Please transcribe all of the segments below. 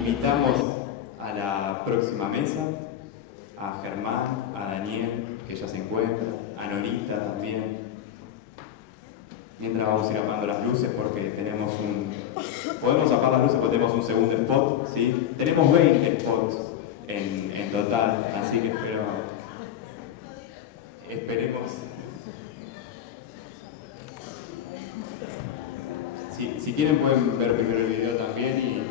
Invitamos a la próxima mesa a Germán, a Daniel, que ya se encuentra, a Norita también. Mientras vamos a ir apagando las luces porque tenemos podemos apagar las luces porque tenemos un segundo spot, ¿sí? Tenemos 20 spots en total, así que esperemos. Si quieren pueden ver primero el video también y...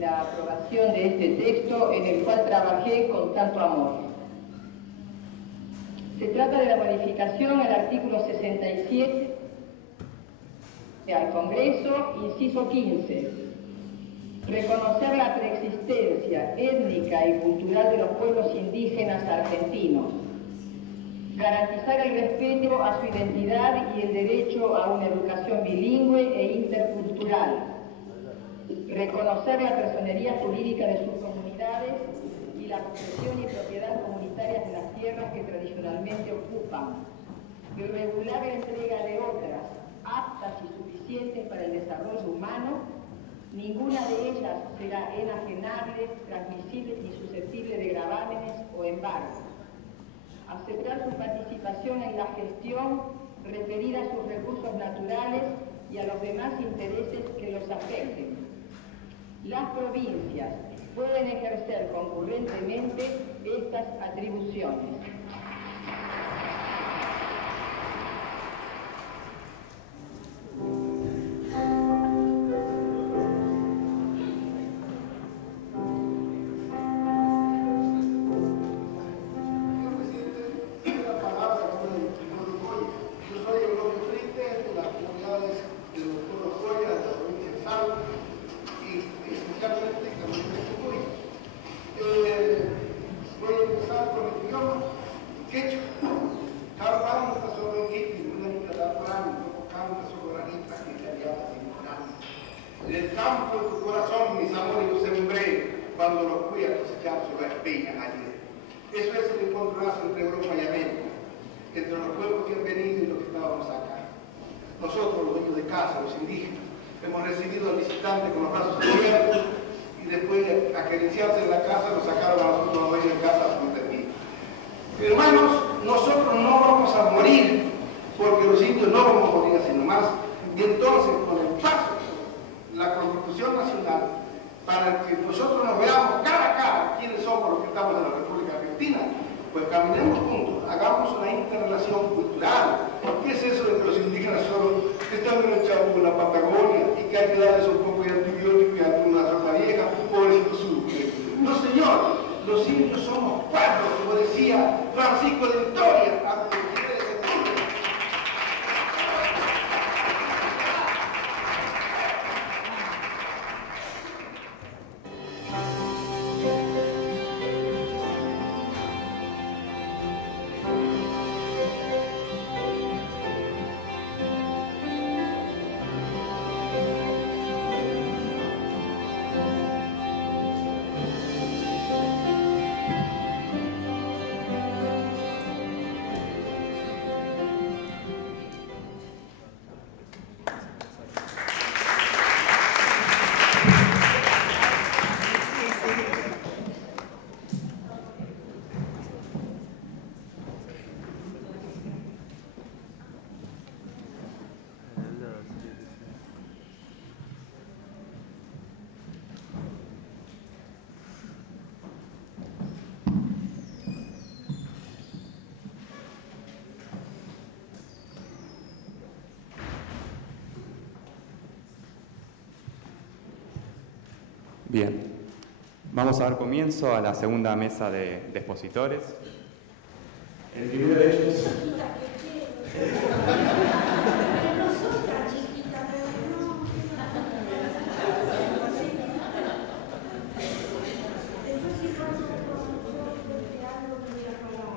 La aprobación de este texto en el cual trabajé con tanto amor. Se trata de la modificación al artículo 67 al Congreso, inciso 15. Reconocer la preexistencia étnica y cultural de los pueblos indígenas argentinos. Garantizar el respeto a su identidad y el derecho a una educación bilingüe e intercultural. Reconocer la personería jurídica de sus comunidades y la posesión y propiedad comunitarias de las tierras que tradicionalmente ocupan. Y regular la entrega de otras, aptas y suficientes para el desarrollo humano. Ninguna de ellas será enajenable, transmisible ni susceptible de gravámenes o embargos. Aceptar su participación en la gestión referida a sus recursos naturales y a los demás intereses que los afecten. Las provincias pueden ejercer concurrentemente estas atribuciones. Nel campo de tu corazón mis amores yo sembré cuando los fui a cosechar sobre la espiga ayer. Eso es el encontronazo entre Europa y América, entre los pueblos que han venido y los que estábamos acá. Nosotros, los dueños de casa, los indígenas, hemos recibido al visitante con los brazos abiertos y después de acariciarse en la casa nos sacaron a nosotros los dueños de casa a punta de pie. Hermanos, nosotros no vamos a morir porque los indios no vamos a morir así nomás. Y entonces, con el paso la Constitución Nacional, para que nosotros nos veamos cara a cara quiénes somos los que estamos en la República Argentina, pues caminemos juntos, hagamos una interrelación cultural. ¿Qué es eso de que los indígenas son que están en el Chaco, en la Patagonia, y que hay que darles un poco de antibiótico y una ropa vieja, pobrecito sufre? No, señor, los indios somos pueblos, como decía Francisco de Vitoria, antes de que Bien, vamos a dar comienzo a la segunda mesa de expositores. El primero de ellos...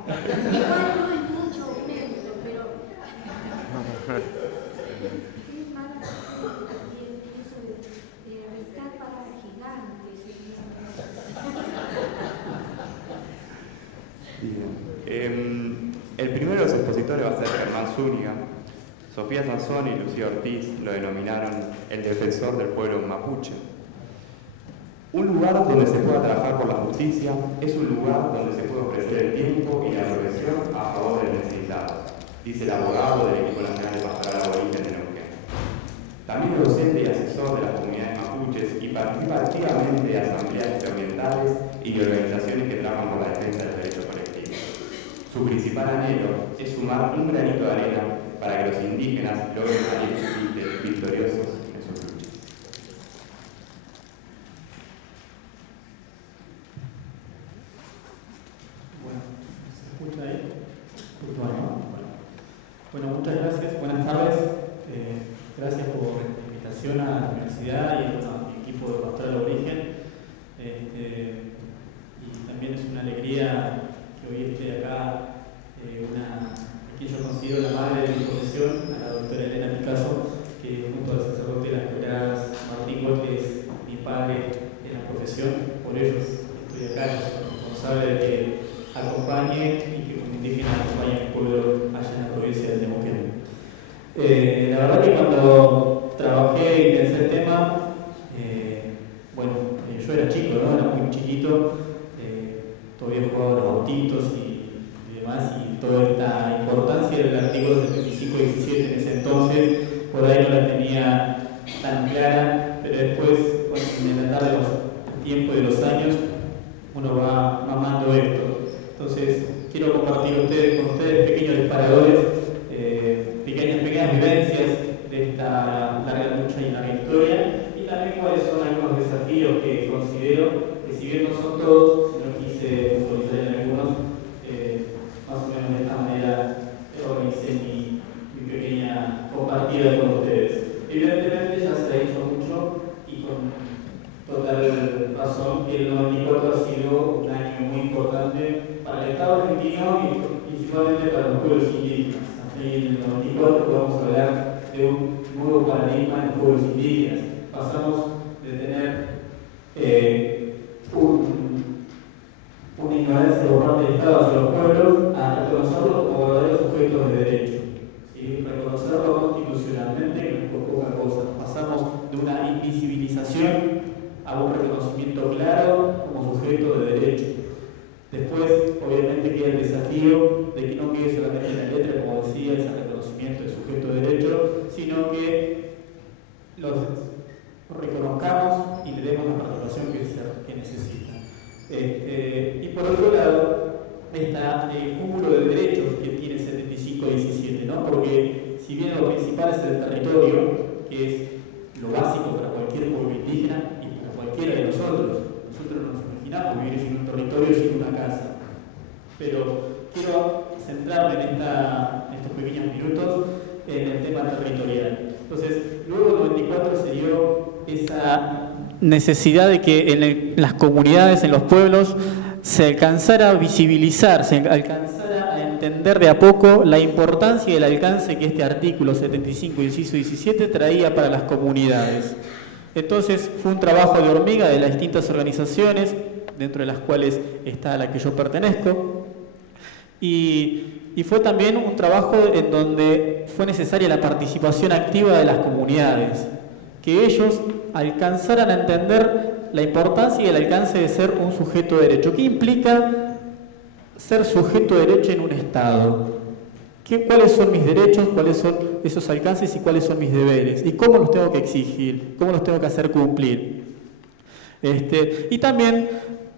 Igual no es mucho aumento, pero es malo también eso de habitar para gigantes. El primero de los expositores va a ser Germán Zúñiga. Sofía Sansón y Lucía Ortiz lo denominaron el defensor del pueblo mapuche. Un lugar donde se pueda trabajar por la justicia es un lugar donde se puede ofrecer el tiempo y la profesión a favor del necesitado, dice el abogado del equipo nacional de Pastoral Aborigen de Neuquén. También es docente y asesor de las comunidades mapuches y participa activamente de asambleas experimentales y de organizaciones que trabajan por la defensa de los derechos colectivos. Su principal anhelo es sumar un granito de arena para que los indígenas logren salir victoriosos en sus luchas. Bueno, ¿se escucha ahí? Bueno, muchas gracias. Buenas tardes. Gracias por la invitación a la universidad y a mi equipo de Pastoral Aborigen. Y también es una alegría que hoy esté acá quien yo considero la madre de mi profesión, a la doctora Elena Picasso, que junto al sacerdote de las Quebradas Martín Güell, que es mi padre en la profesión. Por ellos estoy acá, soy responsable de que acompañe y que como indígena acompañe a mi pueblo allá en la provincia de Neuquén. La verdad que cuando trabajé y pensé el tema, yo era chico, ¿no? Era muy chiquito, todavía jugaba a los autitos y demás, y toda esta importancia del artículo 75-17 en ese entonces, por ahí no la tenía tan clara, pero después, con el andar de los tiempos y de los años, uno va mamando esto. Entonces, quiero compartir con ustedes pequeños disparadores, pequeñas vivencias de esta larga lucha y larga historia, y también cuáles son algunos desafíos que considero que, si bien no son todos, si no quise puntualizar en algunos, más o menos de esta manera organicé mi pequeña compartida con ustedes. Evidentemente ya se ha dicho mucho y con total razón que el 94 ha sido un año muy importante para el Estado argentino y principalmente para los pueblos indígenas. En el 94 podemos hablar de un nuevo paradigma en los pueblos indígenas. Pasamos de tener una ignorancia por parte del Estado hacia los pueblos a reconocerlos como verdaderos sujetos de derecho. ¿Sí? Reconocerlos constitucionalmente, que no es por poca cosa. Pasamos de una invisibilización a un reconocimiento claro como sujeto de derecho. Después, obviamente, queda el desafío de que no quede solamente en la letra, como decía, ese reconocimiento del sujeto de derecho, sino que los reconozcamos y le demos la participación que necesita. Y por otro lado, está el cúmulo de derechos que tiene 75-17, ¿no? Porque si bien lo principal es el territorio, que es lo básico para cualquier pueblo indígena y para cualquiera de nosotros no nos imaginamos vivir sin un territorio, sin una casa. Pero quiero centrarme en estos pequeños minutos en el tema territorial. Entonces, luego del 94 se dio esa necesidad de que en las comunidades, en los pueblos, se alcanzara a visibilizar, se alcanzara a entender de a poco la importancia y el alcance que este artículo 75, inciso 17, traía para las comunidades. Entonces fue un trabajo de hormiga de las distintas organizaciones, dentro de las cuales está la que yo pertenezco, y fue también un trabajo en donde fue necesaria la participación activa de las comunidades, que ellos alcanzaran a entender la importancia y el alcance de ser un sujeto de derecho. ¿Qué implica ser sujeto de derecho en un Estado? ¿Cuáles son mis derechos? ¿Cuáles son esos alcances y cuáles son mis deberes? ¿Y cómo los tengo que exigir? ¿Cómo los tengo que hacer cumplir? Y también,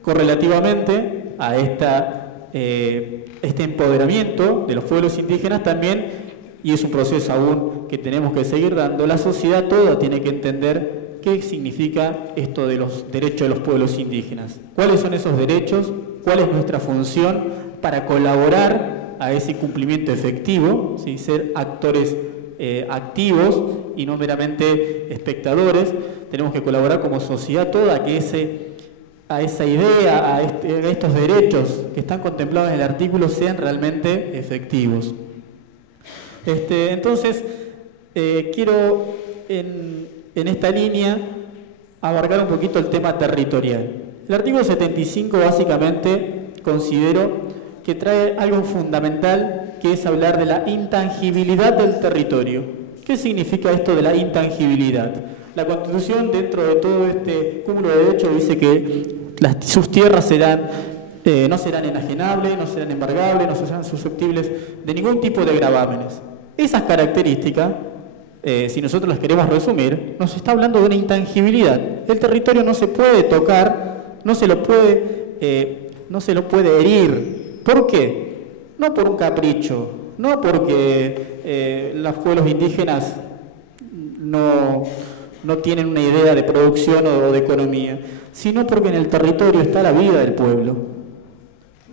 correlativamente a este empoderamiento de los pueblos indígenas, también, y es un proceso aún que tenemos que seguir dando, la sociedad toda tiene que entender qué significa esto de los derechos de los pueblos indígenas. ¿Cuáles son esos derechos? ¿Cuál es nuestra función para colaborar a ese cumplimiento efectivo? ¿Sí? Ser actores activos y no meramente espectadores. Tenemos que colaborar como sociedad toda a que a esa idea, a estos derechos que están contemplados en el artículo sean realmente efectivos. Entonces, quiero en esta línea abarcar un poquito el tema territorial. El artículo 75 básicamente considero que trae algo fundamental, que es hablar de la intangibilidad del territorio. ¿Qué significa esto de la intangibilidad? La Constitución, dentro de todo este cúmulo de derechos, dice que sus tierras no serán enajenables, no serán embargables, no serán susceptibles de ningún tipo de gravámenes. Esas características, si nosotros las queremos resumir, nos está hablando de una intangibilidad. El territorio no se puede tocar, no se lo puede herir. ¿Por qué? No por un capricho, no porque los pueblos indígenas no tienen una idea de producción o de economía, sino porque en el territorio está la vida del pueblo.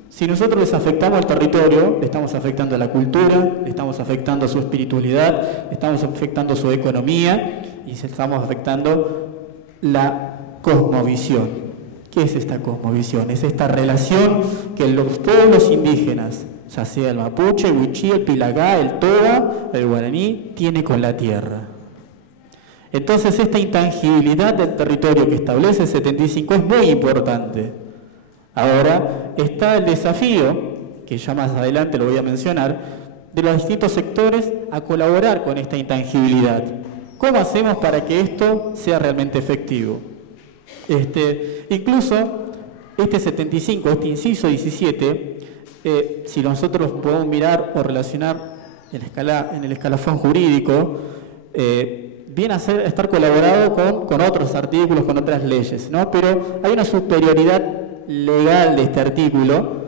Si nosotros les afectamos al territorio, le estamos afectando a la cultura, le estamos afectando a su espiritualidad, le estamos afectando a su economía y le estamos afectando la cosmovisión. ¿Qué es esta cosmovisión? Es esta relación que los pueblos indígenas, ya sea el mapuche, el wichí, el pilagá, el toba, el guaraní, tiene con la tierra. Entonces esta intangibilidad del territorio que establece el 75 es muy importante. Ahora está el desafío, que ya más adelante lo voy a mencionar, de los distintos sectores a colaborar con esta intangibilidad. ¿Cómo hacemos para que esto sea realmente efectivo? Incluso este 75, este inciso 17, si nosotros podemos mirar o relacionar en el escalafón jurídico, viene a estar colaborado con otros artículos, con otras leyes, ¿no? Pero hay una superioridad legal de este artículo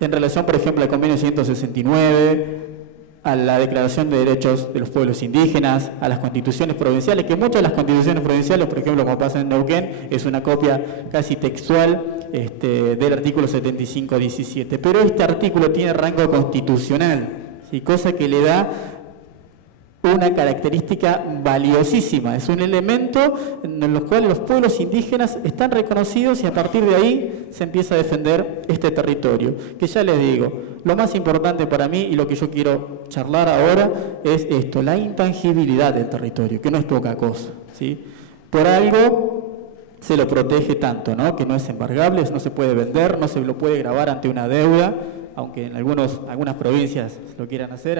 en relación, por ejemplo, al convenio 169, a la Declaración de Derechos de los Pueblos Indígenas, a las constituciones provinciales, que muchas de las constituciones provinciales, por ejemplo, como pasa en Neuquén, es una copia casi textual del artículo 75-17. Pero este artículo tiene rango constitucional, ¿sí? Cosa que le da una característica valiosísima. Es un elemento en los cuales los pueblos indígenas están reconocidos y a partir de ahí se empieza a defender este territorio. Que ya les digo, lo más importante para mí y lo que yo quiero charlar ahora es esto, la intangibilidad del territorio, que no es poca cosa, ¿sí? Por algo se lo protege tanto, ¿no? Que no es embargable, no se puede vender, no se lo puede gravar ante una deuda, aunque en algunas provincias lo quieran hacer.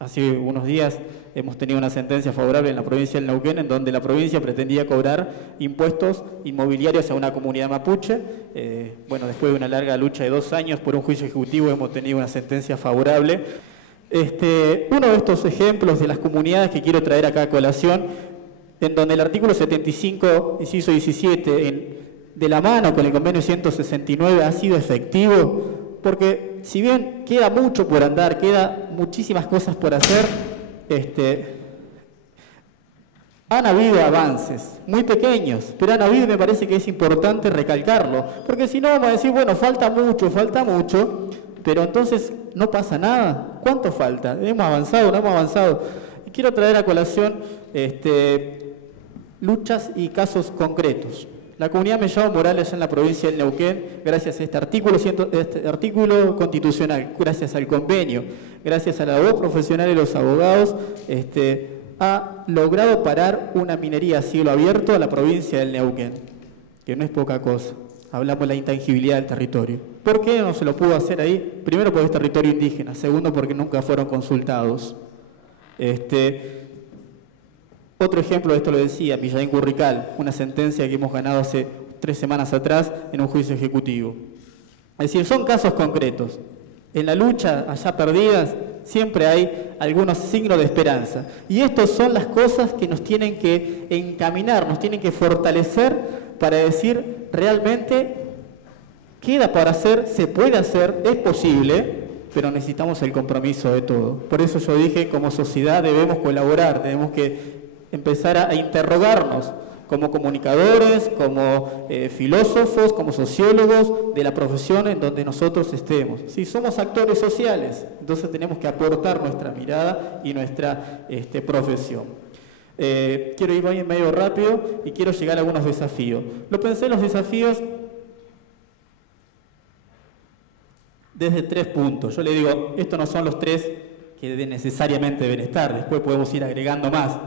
Hace unos días hemos tenido una sentencia favorable en la provincia del Neuquén, en donde la provincia pretendía cobrar impuestos inmobiliarios a una comunidad mapuche. Después de una larga lucha de 2 años por un juicio ejecutivo hemos tenido una sentencia favorable. Uno de estos ejemplos de las comunidades que quiero traer acá a colación, en donde el artículo 75, inciso 17, de la mano con el convenio 169 ha sido efectivo, porque si bien queda mucho por andar, queda muchísimas cosas por hacer, han habido avances muy pequeños, pero han habido, y me parece que es importante recalcarlo, porque si no vamos a decir, bueno, falta mucho, pero entonces no pasa nada. ¿Cuánto falta? ¿Hemos avanzado? ¿No hemos avanzado? Y quiero traer a colación luchas y casos concretos. La comunidad Mellao Morales, allá en la provincia del Neuquén, gracias a este artículo constitucional, gracias al convenio, gracias a la voz profesional de los abogados, ha logrado parar una minería a cielo abierto a la provincia del Neuquén, que no es poca cosa. Hablamos de la intangibilidad del territorio. ¿Por qué no se lo pudo hacer ahí? Primero, porque es territorio indígena. Segundo, porque nunca fueron consultados. Otro ejemplo de esto lo decía Millaín Currical, una sentencia que hemos ganado hace 3 semanas atrás en un juicio ejecutivo. Es decir, son casos concretos. En la lucha allá perdidas siempre hay algunos signos de esperanza. Y estas son las cosas que nos tienen que encaminar, nos tienen que fortalecer para decir realmente queda para hacer, se puede hacer, es posible, pero necesitamos el compromiso de todos. Por eso yo dije, como sociedad debemos colaborar, tenemos que empezar a interrogarnos como comunicadores, como filósofos, como sociólogos de la profesión en donde nosotros estemos. Si somos actores sociales, entonces tenemos que aportar nuestra mirada y nuestra profesión. Quiero ir ahí medio rápido y quiero llegar a algunos desafíos. Lo pensé en los desafíos desde 3 puntos. Yo le digo, estos no son los 3 que necesariamente deben estar, después podemos ir agregando más.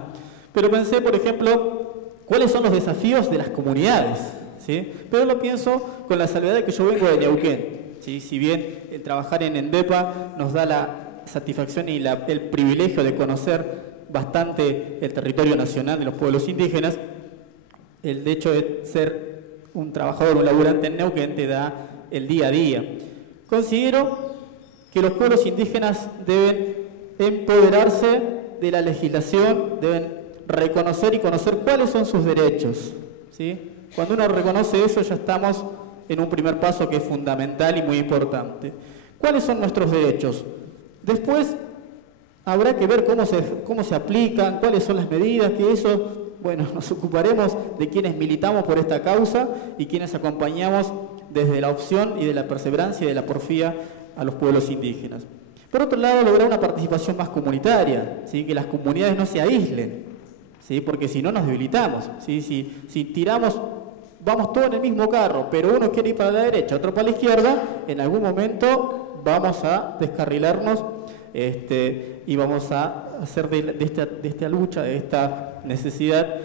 Pero pensé, por ejemplo, ¿cuáles son los desafíos de las comunidades? ¿Sí? Pero lo pienso con la salvedad de que yo vengo de Neuquén. ¿Sí? Si bien el trabajar en ENDEPA nos da la satisfacción y el privilegio de conocer bastante el territorio nacional de los pueblos indígenas, el hecho de ser un trabajador, un laburante en Neuquén te da el día a día. Considero que los pueblos indígenas deben empoderarse de la legislación, deben reconocer y conocer cuáles son sus derechos, ¿sí? Cuando uno reconoce eso ya estamos en un primer paso que es fundamental y muy importante. ¿Cuáles son nuestros derechos? Después habrá que ver cómo se aplican, cuáles son las medidas, que eso, bueno, nos ocuparemos de quienes militamos por esta causa y quienes acompañamos desde la opción y de la perseverancia y de la porfía a los pueblos indígenas. Por otro lado, lograr una participación más comunitaria, ¿sí? Que las comunidades no se aíslen, ¿sí? Porque si no nos debilitamos, ¿sí? Si tiramos, vamos todos en el mismo carro, pero uno quiere ir para la derecha, otro para la izquierda, en algún momento vamos a descarrilarnos y vamos a hacer de esta lucha, de esta necesidad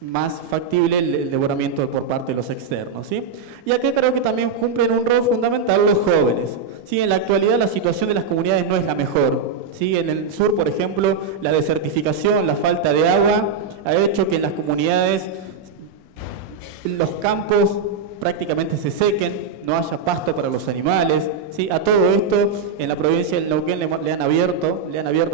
más factible el devoramiento por parte de los externos, ¿sí? Y aquí creo que también cumplen un rol fundamental los jóvenes, ¿sí? En la actualidad la situación de las comunidades no es la mejor, ¿sí? En el sur, por ejemplo, la desertificación, la falta de agua ha hecho que en las comunidades los campos prácticamente se sequen, no haya pasto para los animales, ¿sí? A todo esto en la provincia del Neuquén le han abierto,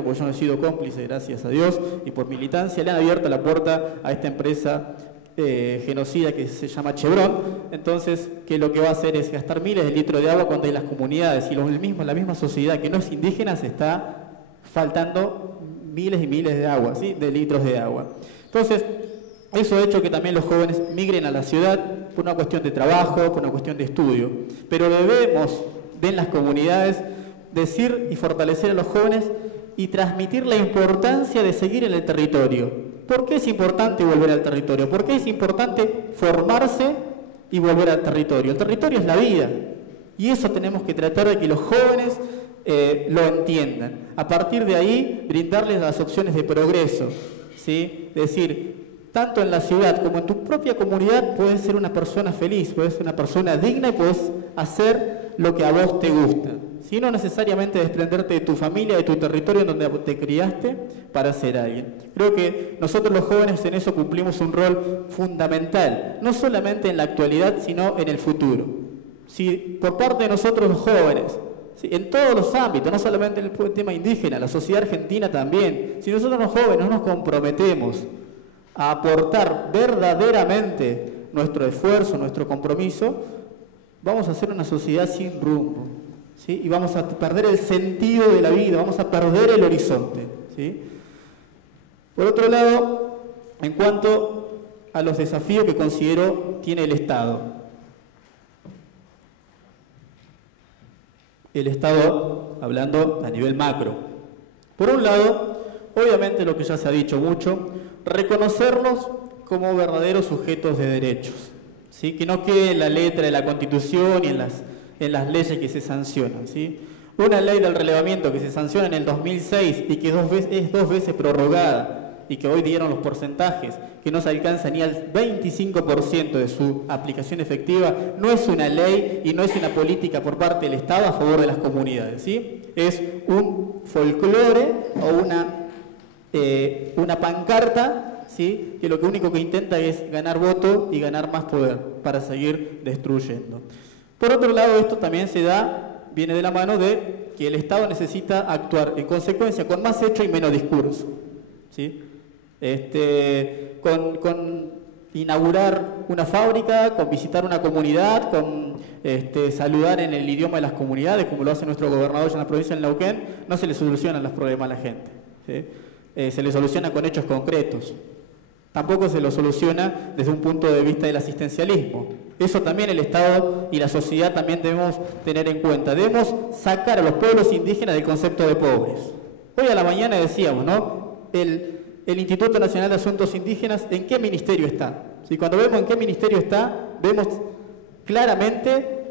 porque yo no he sido cómplice, gracias a Dios, y por militancia, le han abierto la puerta a esta empresa genocida que se llama Chevron, entonces que lo que va a hacer es gastar miles de litros de agua cuando en las comunidades y la misma sociedad que no es indígena se está faltando miles y miles de agua, ¿sí? De litros de agua. Entonces, eso ha hecho que también los jóvenes migren a la ciudad por una cuestión de trabajo, por una cuestión de estudio. Pero debemos, en las comunidades, decir y fortalecer a los jóvenes y transmitir la importancia de seguir en el territorio. ¿Por qué es importante volver al territorio? ¿Por qué es importante formarse y volver al territorio? El territorio es la vida. Y eso tenemos que tratar de que los jóvenes lo entiendan. A partir de ahí, brindarles las opciones de progreso, ¿sí? Decir, tanto en la ciudad como en tu propia comunidad puedes ser una persona feliz, puedes ser una persona digna y puedes hacer lo que a vos te gusta. ¿Sí? No necesariamente desprenderte de tu familia, de tu territorio en donde te criaste para ser alguien. Creo que nosotros los jóvenes en eso cumplimos un rol fundamental, no solamente en la actualidad, sino en el futuro. Si por parte de nosotros los jóvenes, ¿sí? En todos los ámbitos, no solamente en el tema indígena, la sociedad argentina también, si nosotros los jóvenes no nos comprometemos a aportar verdaderamente nuestro esfuerzo, nuestro compromiso, vamos a hacer una sociedad sin rumbo, ¿sí? Y vamos a perder el sentido de la vida, vamos a perder el horizonte, ¿sí? Por otro lado, en cuanto a los desafíos que considero tiene el Estado. El Estado, hablando a nivel macro. Por un lado, obviamente lo que ya se ha dicho mucho, reconocerlos como verdaderos sujetos de derechos, ¿sí? Que no quede en la letra de la Constitución y en las leyes que se sancionan, ¿sí? Una ley del relevamiento que se sanciona en el 2006 y que es dos veces prorrogada y que hoy dieron los porcentajes que no se alcanza ni al 25% de su aplicación efectiva, no es una ley y no es una política por parte del Estado a favor de las comunidades, ¿sí? Es un folclore o una pancarta, ¿sí? Que lo único que intenta es ganar voto y ganar más poder para seguir destruyendo. Por otro lado, esto también viene de la mano de que el Estado necesita actuar en consecuencia con más hecho y menos discurso, ¿sí? Con inaugurar una fábrica, con visitar una comunidad, con saludar en el idioma de las comunidades, como lo hace nuestro gobernador en la provincia del Neuquén, no se le solucionan los problemas a la gente, ¿sí? Se le soluciona con hechos concretos. Tampoco se lo soluciona desde un punto de vista del asistencialismo. Eso también el Estado y la sociedad también debemos tener en cuenta. Debemos sacar a los pueblos indígenas del concepto de pobres. Hoy a la mañana decíamos, ¿no? El el Instituto Nacional de Asuntos Indígenas, ¿en qué ministerio está? ¿Sí? Cuando vemos en qué ministerio está, vemos claramente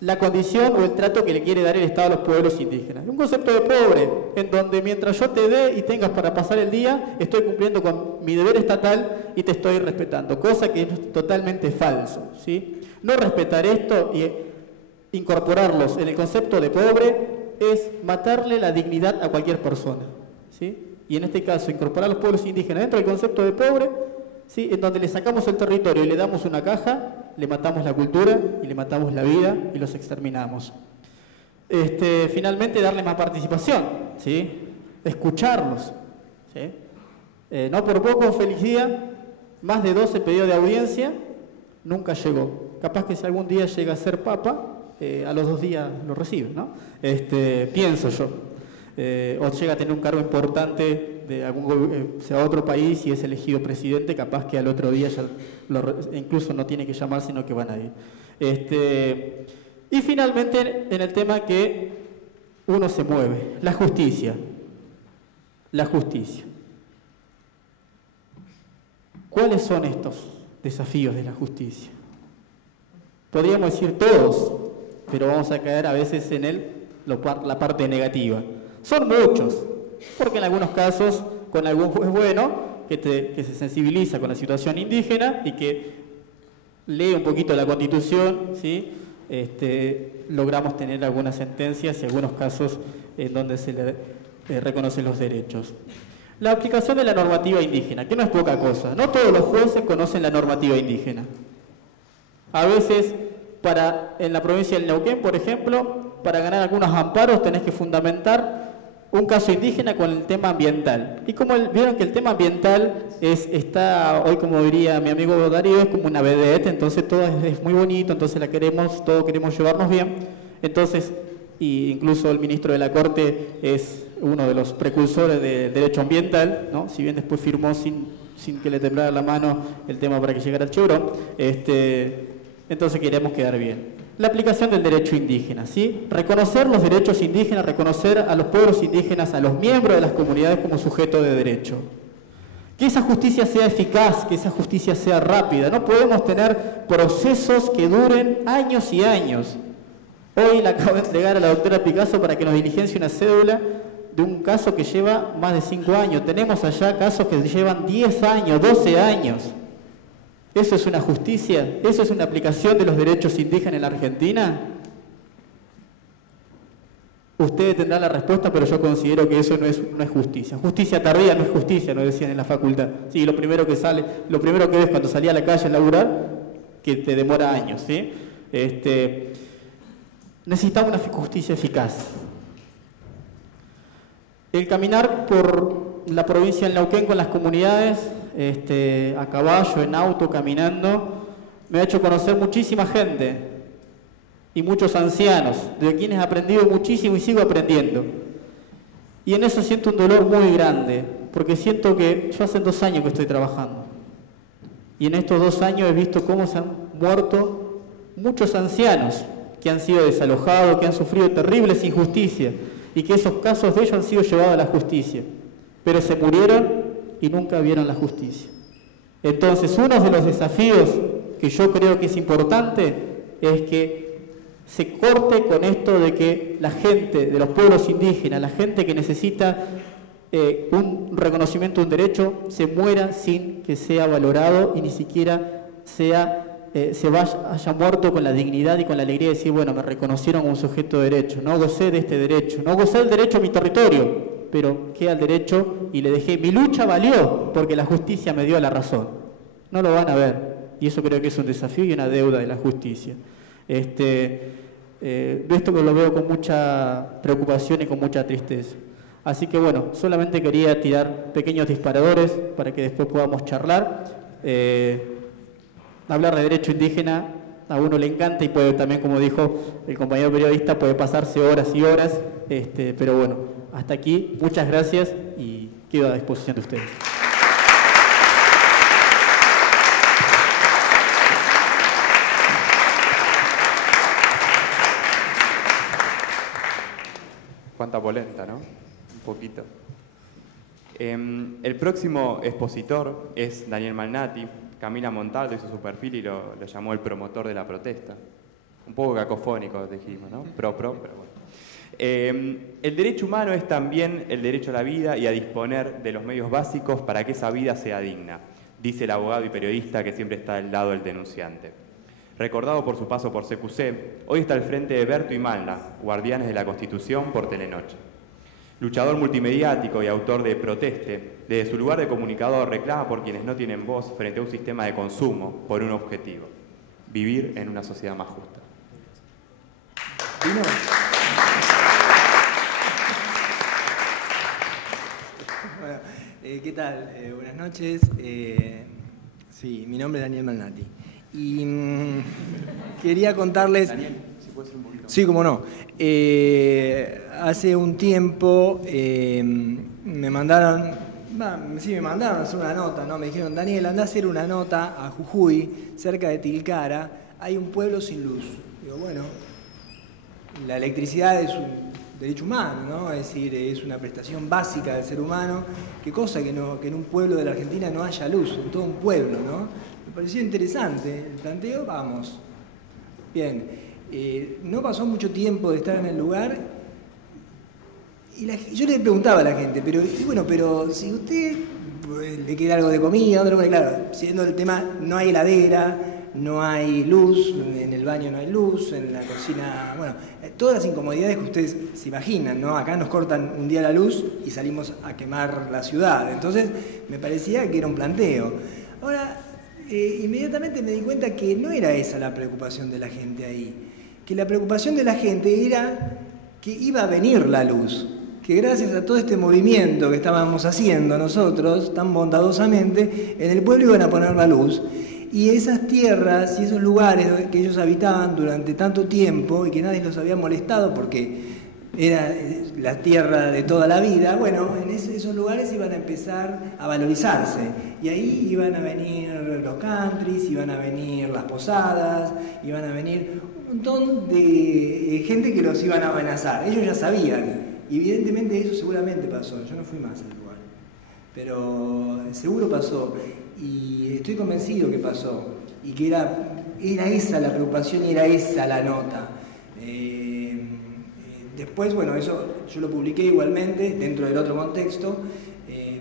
la condición o el trato que le quiere dar el Estado a los pueblos indígenas. Un concepto de pobre, en donde mientras yo te dé y tengas para pasar el día, estoy cumpliendo con mi deber estatal y te estoy respetando, cosa que es totalmente falso, ¿sí? No respetar esto y incorporarlos en el concepto de pobre es matarle la dignidad a cualquier persona, ¿sí? Y en este caso, incorporar a los pueblos indígenas dentro del concepto de pobre, ¿sí? En donde le sacamos el territorio y le damos una caja, le matamos la cultura y le matamos la vida y los exterminamos. Finalmente, darle más participación, ¿sí? Escucharlos, ¿sí? No por poco, feliz día, más de 12 pedidos de audiencia, nunca llegó. Capaz que si algún día llega a ser papa, a los 2 días lo recibe, ¿no? Pienso yo. O llega a tener un cargo importante de algún, sea otro país y es elegido presidente, capaz que al otro día ya incluso no tiene que llamar, sino que van a ir. Y finalmente, en el tema que uno se mueve, la justicia. La justicia. ¿Cuáles son estos desafíos de la justicia? Podríamos decir todos, pero vamos a caer a veces en la parte negativa. Son muchos, porque en algunos casos, con algún juez bueno, que se sensibiliza con la situación indígena y que lee un poquito la Constitución, ¿sí? Logramos tener algunas sentencias y algunos casos en donde se le reconocen los derechos. La aplicación de la normativa indígena, que no es poca cosa. No todos los jueces conocen la normativa indígena. A veces, en la provincia del Neuquén, por ejemplo, para ganar algunos amparos tenés que fundamentar un caso indígena con el tema ambiental. Y como vieron que el tema ambiental está, hoy como diría mi amigo Darío, es como una vedette, entonces todo es muy bonito, entonces todos queremos llevarnos bien. Entonces, incluso el ministro de la Corte es uno de los precursores del derecho ambiental, ¿no? Si bien después firmó sin que le temblara la mano el tema para que llegara al Chevron, entonces queremos quedar bien. La aplicación del derecho indígena, ¿sí? Reconocer los derechos indígenas, reconocer a los pueblos indígenas, a los miembros de las comunidades como sujeto de derecho. Que esa justicia sea eficaz, que esa justicia sea rápida. No podemos tener procesos que duren años y años. Hoy le acabo de entregar a la doctora Picasso para que nos diligencie una cédula de un caso que lleva más de 5 años. Tenemos allá casos que llevan 10 años, 12 años. ¿Eso es una justicia? ¿Eso es una aplicación de los derechos indígenas en la Argentina? Ustedes tendrán la respuesta, pero yo considero que eso no es justicia. Justicia tardía no es justicia, nos decían en la facultad. Sí, lo primero que ves cuando salí a la calle a laburar, que te demora años, ¿sí? Necesitamos una justicia eficaz. El caminar por la provincia del Neuquén con las comunidades, a caballo, en auto, caminando, me ha hecho conocer muchísima gente y muchos ancianos, de quienes he aprendido muchísimo y sigo aprendiendo. Y en eso siento un dolor muy grande, porque siento que yo hace 2 años que estoy trabajando. Y en estos 2 años he visto cómo se han muerto muchos ancianos que han sido desalojados, que han sufrido terribles injusticias y que esos casos de ellos han sido llevados a la justicia. Pero se murieron y nunca vieron la justicia. Entonces, uno de los desafíos que yo creo que es importante es que se corte con esto de que la gente de los pueblos indígenas, la gente que necesita un reconocimiento, un derecho, se muera sin que sea valorado y ni siquiera haya muerto con la dignidad y con la alegría de decir, bueno, me reconocieron como un sujeto de derecho, no gocé de este derecho, no gocé del derecho a mi territorio, pero queda el derecho y le dejé. Mi lucha valió porque la justicia me dio la razón. No lo van a ver. Y eso creo que es un desafío y una deuda de la justicia. Esto que lo veo con mucha preocupación y con mucha tristeza. Así que bueno, solamente quería tirar pequeños disparadores para que después podamos charlar. Hablar de derecho indígena a uno le encanta y puede también, como dijo el compañero periodista, puede pasarse horas y horas, pero bueno, hasta aquí, muchas gracias y quedo a disposición de ustedes. Cuánta polenta, ¿no? Un poquito. El próximo expositor es Daniel Malnati. Camila Montalto hizo su perfil y lo llamó el promotor de la protesta. Un poco cacofónico, dijimos, ¿no? Pero bueno. El derecho humano es también el derecho a la vida y a disponer de los medios básicos para que esa vida sea digna, dice el abogado y periodista que siempre está al lado del denunciante. Recordado por su paso por CQC, hoy está al frente de Berto y Malna, guardianes de la Constitución, por Telenoche. Luchador multimediático y autor de Proteste, desde su lugar de comunicador reclama por quienes no tienen voz frente a un sistema de consumo por un objetivo: vivir en una sociedad más justa. Bueno, ¿qué tal? Buenas noches. Sí, mi nombre es Daniel Malnati. Y quería contarles... Daniel, si puedes ser un poquito. Sí, cómo no. Hace un tiempo me mandaron a hacer una nota, ¿no? Me dijeron, Daniel, andá a hacer una nota a Jujuy, cerca de Tilcara, hay un pueblo sin luz. Digo, bueno, la electricidad es un derecho humano, ¿no? Es decir, es una prestación básica del ser humano. Qué cosa que en un pueblo de la Argentina no haya luz, en todo un pueblo, ¿no? Me pareció interesante el planteo, vamos. Bien, no pasó mucho tiempo de estar en el lugar y yo le preguntaba a la gente, pero si usted le queda algo de comida, claro, siendo el tema, no hay heladera, no hay luz, en el baño no hay luz, en la cocina, bueno, todas las incomodidades que ustedes se imaginan, ¿no? Acá nos cortan un día la luz y salimos a quemar la ciudad, entonces me parecía que era un planteo. Ahora, inmediatamente me di cuenta que no era esa la preocupación de la gente ahí, que la preocupación de la gente era que iba a venir la luz, que gracias a todo este movimiento que estábamos haciendo nosotros tan bondadosamente, en el pueblo iban a poner la luz. Y esas tierras y esos lugares que ellos habitaban durante tanto tiempo y que nadie los había molestado porque era la tierra de toda la vida, bueno, en esos lugares iban a empezar a valorizarse. Y ahí iban a venir los countries, iban a venir las posadas, iban a venir un montón de gente que los iban a amenazar. Ellos ya sabían. Y evidentemente eso seguramente pasó. Yo no fui más al lugar. Pero seguro pasó. Y estoy convencido que pasó y que era esa la preocupación y era esa la nota. Después, bueno, eso yo lo publiqué igualmente dentro del otro contexto,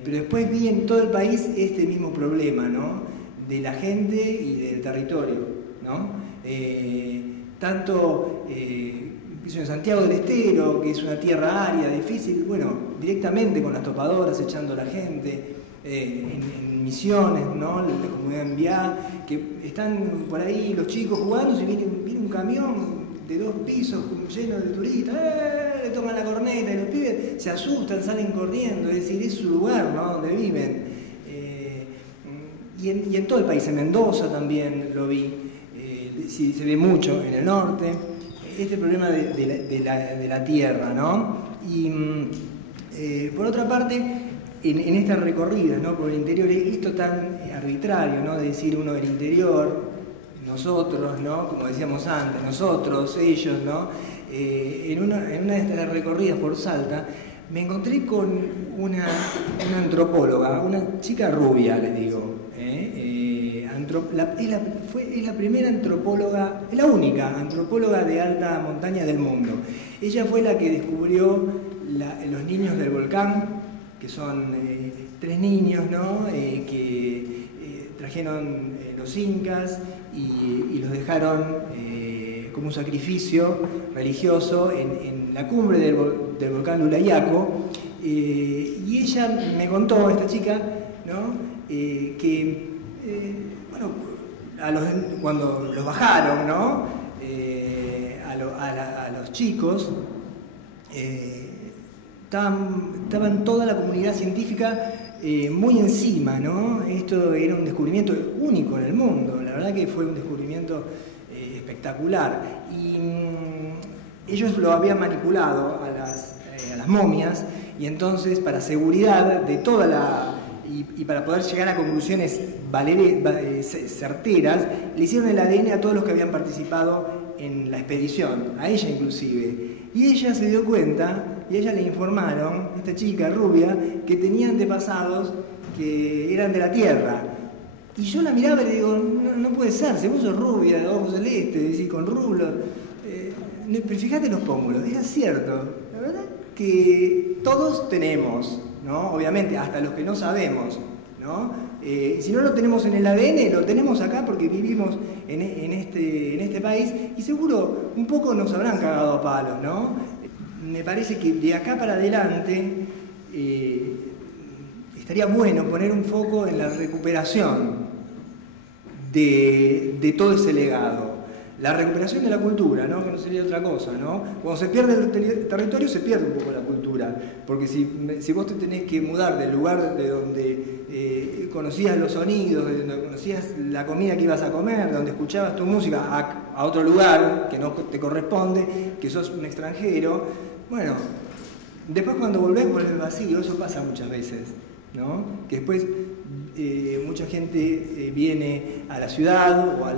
pero después vi en todo el país este mismo problema, ¿no? De la gente y del territorio, ¿no? Tanto en Santiago del Estero, que es una tierra árida, difícil, bueno, directamente con las topadoras echando a la gente, en Misiones, ¿no? La comunidad en Viá, que están por ahí los chicos jugando y viene un camión de 2 pisos lleno de turistas, le tocan la corneta y los pibes se asustan, salen corriendo, es decir, es su lugar, ¿no? Donde viven. Y en todo el país, en Mendoza también lo vi, se ve mucho en el norte, este problema de la tierra, ¿no? Y por otra parte, en estas recorridas, ¿no? Por el interior, esto tan arbitrario, ¿no? De decir uno del interior, nosotros, ¿no? Como decíamos antes, nosotros, ellos, ¿no? En una de estas recorridas por Salta, me encontré con una antropóloga, una chica rubia, les digo. Es la primera antropóloga, es la única antropóloga de alta montaña del mundo. Ella fue la que descubrió los niños del volcán, que son 3 niños, ¿no? Que trajeron los incas y los dejaron como un sacrificio religioso en la cumbre del volcán Lulayaco. Y ella me contó, esta chica, ¿no? Que bueno, cuando los bajaron, ¿no? A los chicos, estaban toda la comunidad científica muy encima, ¿no? Esto era un descubrimiento único en el mundo, la verdad que fue un descubrimiento espectacular. Y ellos lo habían manipulado a las momias, y entonces, para seguridad de toda la... y para poder llegar a conclusiones certeras, le hicieron el ADN a todos los que habían participado en la expedición, a ella inclusive. Y ella se dio cuenta, y a ella le informaron, esta chica rubia, que tenía antepasados que eran de la tierra. Y yo la miraba y le digo, no puede ser, si vos sos rubia, de ojos celestes, y con rulos, pero fíjate los pómulos, era cierto, la verdad que todos tenemos, ¿no? Obviamente, hasta los que no sabemos, ¿no? Si no lo tenemos en el ADN, lo tenemos acá porque vivimos en este país y seguro un poco nos habrán cagado a palos, ¿no? Me parece que de acá para adelante estaría bueno poner un foco en la recuperación de todo ese legado. La recuperación de la cultura, ¿no? Que no sería otra cosa, ¿no? Cuando se pierde el territorio se pierde un poco la cultura, porque si vos te tenés que mudar del lugar de donde conocías los sonidos, de donde conocías la comida que ibas a comer, de donde escuchabas tu música, a otro lugar que no te corresponde, que sos un extranjero, bueno, después cuando volvés vacío, eso pasa muchas veces, ¿no? Que después mucha gente viene a la ciudad o a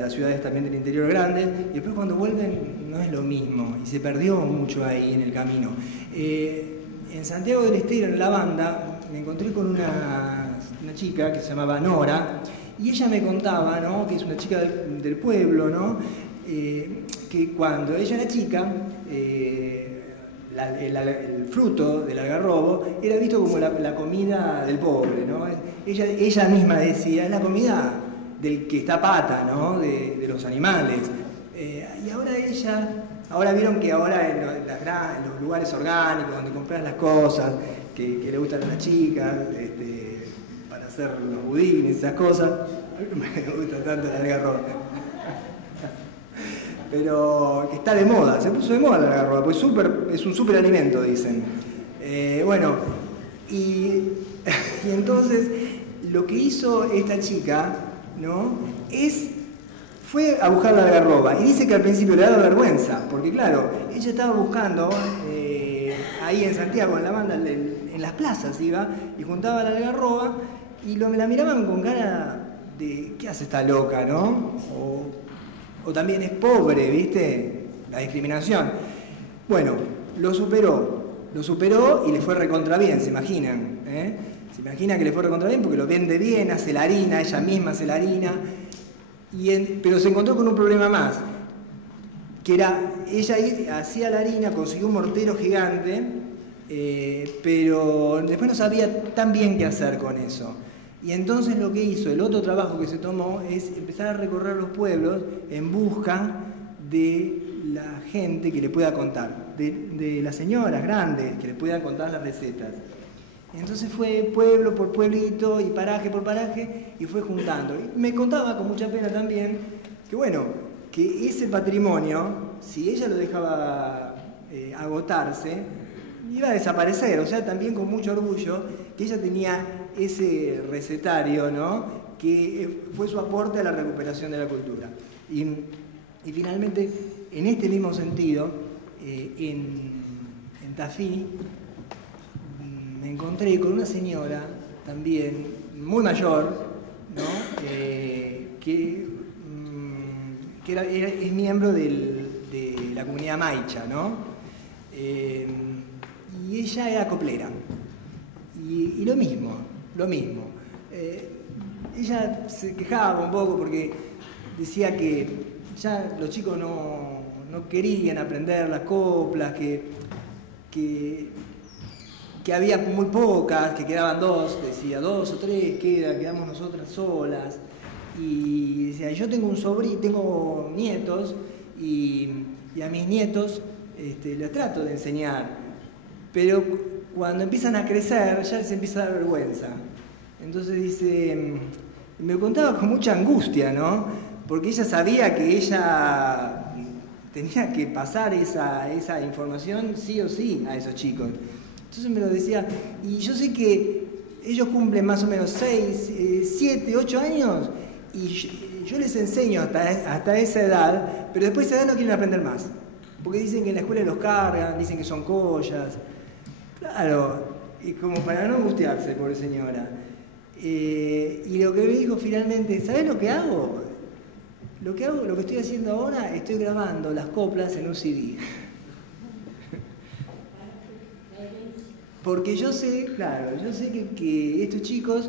las ciudades también del interior grandes, y después cuando vuelven no es lo mismo, y se perdió mucho ahí en el camino. En Santiago del Estero, en la banda, me encontré con una chica que se llamaba Nora, y ella me contaba, ¿no? Que es una chica del pueblo, ¿no? Que cuando ella era chica, el fruto del algarrobo era visto como la comida del pobre, ¿no? Ella misma decía, es la comida del que está pata, ¿no? De los animales. Y ahora vieron que ahora en los lugares orgánicos, donde compras las cosas que le gustan a las chicas, para hacer los budines, esas cosas, a mí no me gusta tanto el algarrobo. Pero que está de moda, se puso de moda el algarrobo, pues es un súper alimento, dicen. Bueno, y entonces lo que hizo esta chica, ¿no? Fue a buscar la algarroba y dice que al principio le daba vergüenza, porque claro, ella estaba buscando ahí en Santiago, en la banda, en las plazas iba y juntaba la algarroba y la miraban con cara de ¿qué hace esta loca, no? O también es pobre, ¿viste? La discriminación. Bueno, lo superó y le fue recontra bien, ¿se imaginan? Se imagina que le fue recontra bien porque lo vende bien, hace la harina, ella misma hace la harina, pero se encontró con un problema más, que era, ella hacía la harina, consiguió un mortero gigante, pero después no sabía tan bien qué hacer con eso. Y entonces lo que hizo, el otro trabajo que se tomó, es empezar a recorrer los pueblos en busca de la gente que le pueda contar, de las señoras grandes que le puedan contar las recetas. Entonces fue pueblo por pueblito y paraje por paraje y fue juntando. Y me contaba con mucha pena también que bueno, que ese patrimonio, si ella lo dejaba agotarse, iba a desaparecer. O sea, también con mucho orgullo que ella tenía ese recetario, ¿no? Que fue su aporte a la recuperación de la cultura. Y finalmente, en este mismo sentido, en Tafí, me encontré con una señora también muy mayor, ¿no? que es miembro de la comunidad maicha, ¿no? Y ella era coplera. Y lo mismo. Ella se quejaba un poco porque decía que ya los chicos no querían aprender las coplas, que había muy pocas, que quedaban dos, decía, 2 o 3 quedamos nosotras solas. Y decía, yo tengo nietos y a mis nietos les trato de enseñar, pero cuando empiezan a crecer ya les empieza a dar vergüenza. Entonces dice, me contaba con mucha angustia, ¿no? Porque ella sabía que ella tenía que pasar esa información sí o sí a esos chicos. Entonces me lo decía, y yo sé que ellos cumplen más o menos 6, 7, 8 años y yo les enseño hasta esa edad, pero después de esa edad no quieren aprender más, porque dicen que en la escuela los cargan, dicen que son collas. Claro, y como para no angustiarse, pobre señora. Y lo que me dijo finalmente, ¿sabés lo que hago? Lo que estoy haciendo ahora, estoy grabando las coplas en un CD. Porque yo sé, claro, que estos chicos,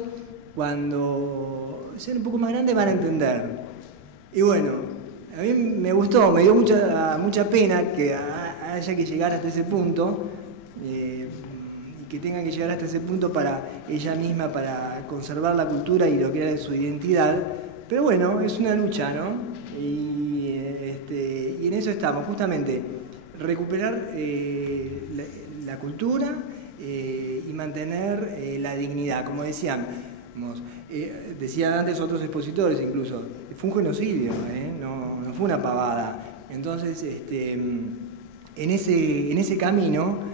cuando sean un poco más grandes, van a entender. Y bueno, a mí me gustó, me dio mucha pena que haya que llegar hasta ese punto, y que tenga que llegar hasta ese punto para ella misma, para conservar la cultura y lo que era su identidad. Pero bueno, es una lucha, ¿no? Y en eso estamos, justamente, recuperar la cultura y mantener la dignidad. Como decían antes otros expositores incluso, fue un genocidio, no fue una pavada. Entonces, en ese camino,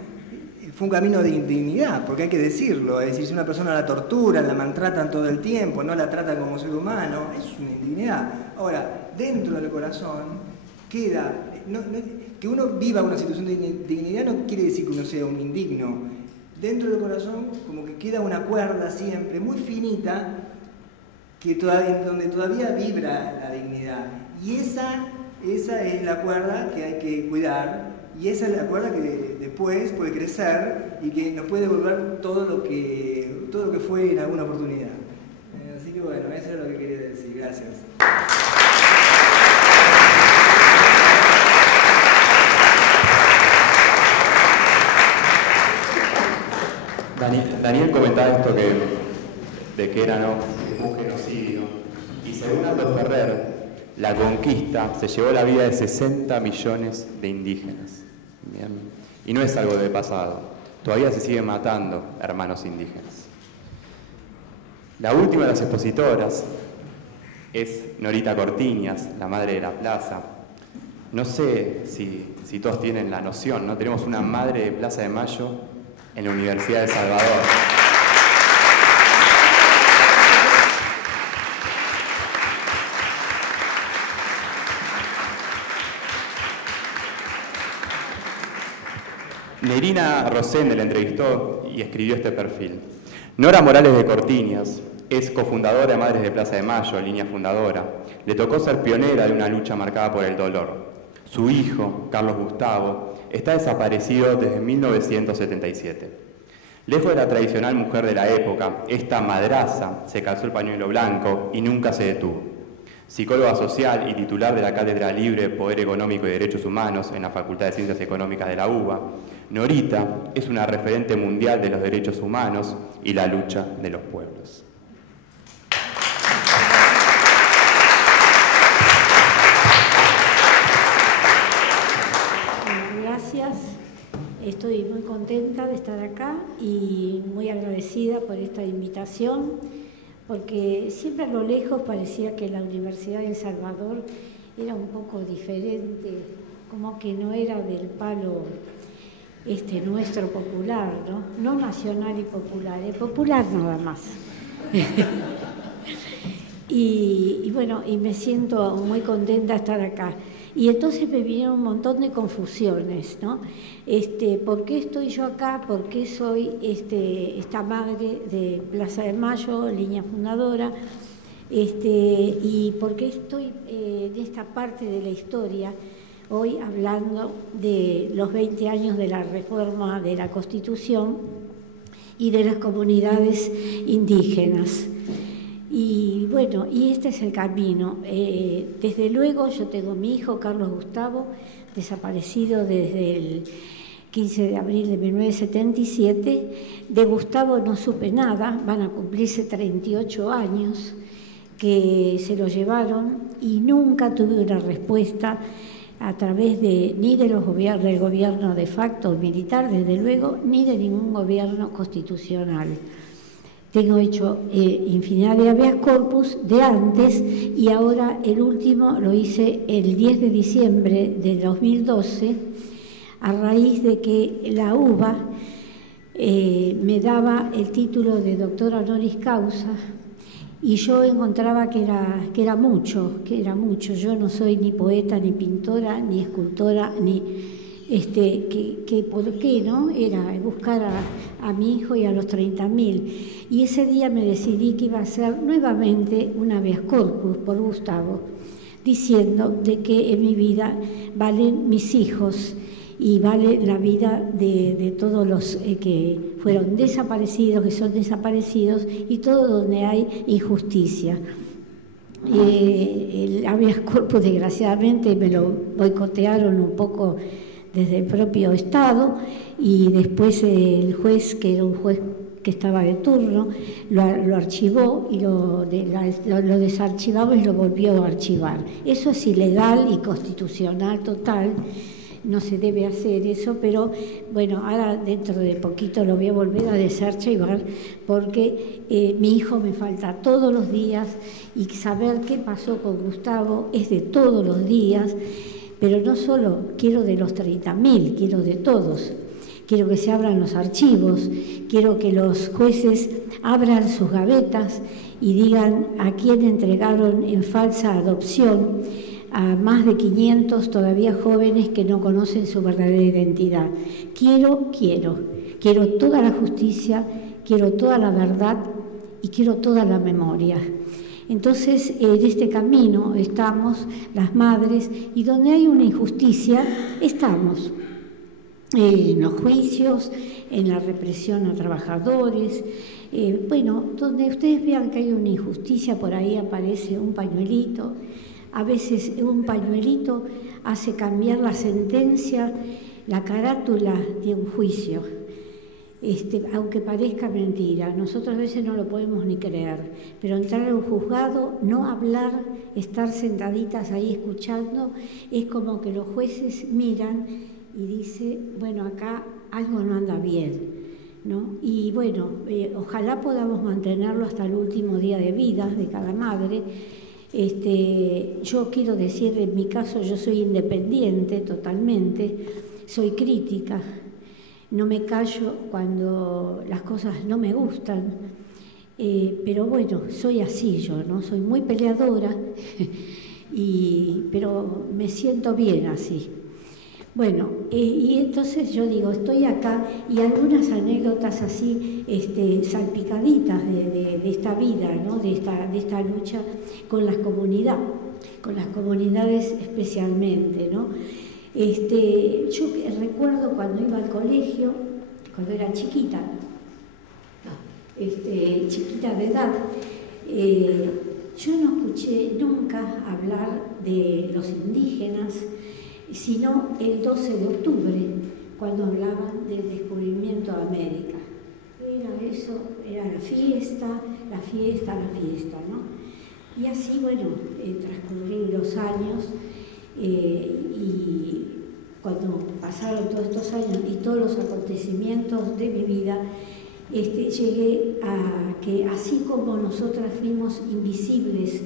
fue un camino de indignidad, porque hay que decirlo, es decir, si una persona la torturan, la maltratan todo el tiempo, no la tratan como ser humano, es una indignidad. Ahora, dentro del corazón queda, que uno viva una situación de dignidad no quiere decir que uno sea un indigno. Dentro del corazón como que queda una cuerda siempre muy finita donde todavía vibra la dignidad. Y esa es la cuerda que hay que cuidar, y esa es la cuerda que después puede crecer y que nos puede devolver todo lo que fue en alguna oportunidad. Así que bueno, eso es lo que quería decir. Gracias. Daniel comentaba esto de que era un genocidio, y según Aldo Ferrer, la conquista se llevó la vida de 60 millones de indígenas. Bien. Y no es algo de pasado, todavía se siguen matando hermanos indígenas. La última de las expositoras es Norita Cortiñas, la madre de la plaza. No sé si todos tienen la noción, ¿no? Tenemos una madre de Plaza de Mayo en la Universidad de El Salvador. Nerina Rosende la entrevistó y escribió este perfil. Nora Morales de Cortiñas es cofundadora de Madres de Plaza de Mayo, línea fundadora. Le tocó ser pionera de una lucha marcada por el dolor. Su hijo, Carlos Gustavo, está desaparecido desde 1977. Lejos de la tradicional mujer de la época, esta madraza se calzó el pañuelo blanco y nunca se detuvo. Psicóloga social y titular de la Cátedra Libre, Poder Económico y Derechos Humanos en la Facultad de Ciencias Económicas de la UBA, Norita es una referente mundial de los derechos humanos y la lucha de los pueblos. Gracias, estoy muy contenta de estar acá y muy agradecida por esta invitación, porque siempre a lo lejos parecía que la Universidad de El Salvador era un poco diferente, como que no era del palo nuestro popular, no nacional y popular, popular nada más. y bueno, y me siento muy contenta de estar acá. Y entonces me vinieron un montón de confusiones, ¿no? ¿Por qué estoy yo acá? ¿Por qué soy esta madre de Plaza de Mayo, línea fundadora? ¿Y por qué estoy en esta parte de la historia hoy hablando de los 20 años de la reforma de la Constitución y de las comunidades indígenas? Y bueno, y este es el camino. Desde luego yo tengo mi hijo, Carlos Gustavo, desaparecido desde el 15 de abril de 1977. De Gustavo no supe nada, van a cumplirse 38 años que se lo llevaron y nunca tuve una respuesta a través ni del gobierno de facto militar, desde luego, ni de ningún gobierno constitucional. Tengo hecho infinidad de habeas corpus de antes y ahora el último lo hice el 10 de diciembre de 2012 a raíz de que la UBA me daba el título de doctora honoris causa y yo encontraba que era mucho. Yo no soy ni poeta, ni pintora, ni escultora, ni por qué, ¿no? Era buscar a mi hijo y a los 30.000. Y ese día me decidí que iba a hacer nuevamente un habeas corpus por Gustavo, diciendo de que en mi vida valen mis hijos y vale la vida de todos los que fueron desaparecidos, que son desaparecidos, y todo donde hay injusticia. El habeas corpus, desgraciadamente, me lo boicotearon un poco desde el propio Estado, y después el juez, que era un juez que estaba de turno, lo archivó y lo desarchivamos y lo volvió a archivar. Eso es ilegal y constitucional total. No se debe hacer eso, pero bueno, ahora dentro de poquito lo voy a volver a desarchivar, porque mi hijo me falta todos los días, y saber qué pasó con Gustavo es de todos los días, pero no solo quiero de los 30.000, quiero de todos. Quiero que se abran los archivos, quiero que los jueces abran sus gavetas y digan a quién entregaron en falsa adopción a más de 500 todavía jóvenes que no conocen su verdadera identidad. Quiero toda la justicia, quiero toda la verdad y quiero toda la memoria. Entonces, en este camino estamos las madres, y donde hay una injusticia, estamos. En los juicios, en la represión a trabajadores, donde ustedes vean que hay una injusticia, por ahí aparece un pañuelito. A veces un pañuelito hace cambiar la sentencia, la carátula de un juicio, aunque parezca mentira. Nosotros a veces no lo podemos ni creer, pero entrar a un juzgado, no hablar, estar sentaditas ahí escuchando, es como que los jueces miran y dice, bueno, acá algo no anda bien, ¿no? Y bueno, ojalá podamos mantenerlo hasta el último día de vida de cada madre. Yo quiero decir, en mi caso, yo soy independiente totalmente, soy crítica, no me callo cuando las cosas no me gustan, pero bueno, soy así yo, ¿no? Soy muy peleadora, pero me siento bien así. Bueno, y entonces yo digo, estoy acá, y algunas anécdotas así salpicaditas de esta vida, ¿no? de esta lucha con las comunidades especialmente, ¿no? Yo recuerdo cuando iba al colegio, cuando era chiquita, chiquita de edad, yo no escuché nunca hablar de los indígenas, sino el 12 de octubre, cuando hablaban del descubrimiento de América. Era eso, era la fiesta, ¿no? Y así, bueno, transcurrí los años, y cuando pasaron todos estos años y todos los acontecimientos de mi vida, llegué a que, así como nosotras fuimos invisibles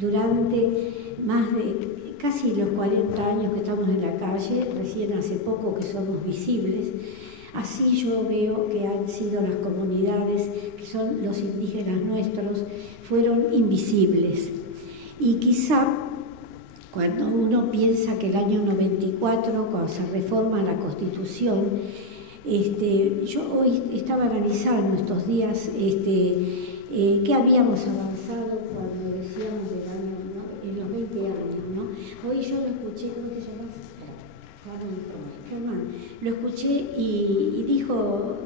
durante más de casi los 40 años que estamos en la calle, recién hace poco que somos visibles, así yo veo que han sido las comunidades, que son los indígenas nuestros, fueron invisibles. Y quizá cuando uno piensa que el año 94, cuando se reforma la Constitución, yo hoy estaba analizando estos días qué habíamos avanzado cuando decíamos del año, ¿no? En los 20 años, ¿no? Hoy yo lo escuché, ¿cómo te llamas? Germán. Lo escuché y dijo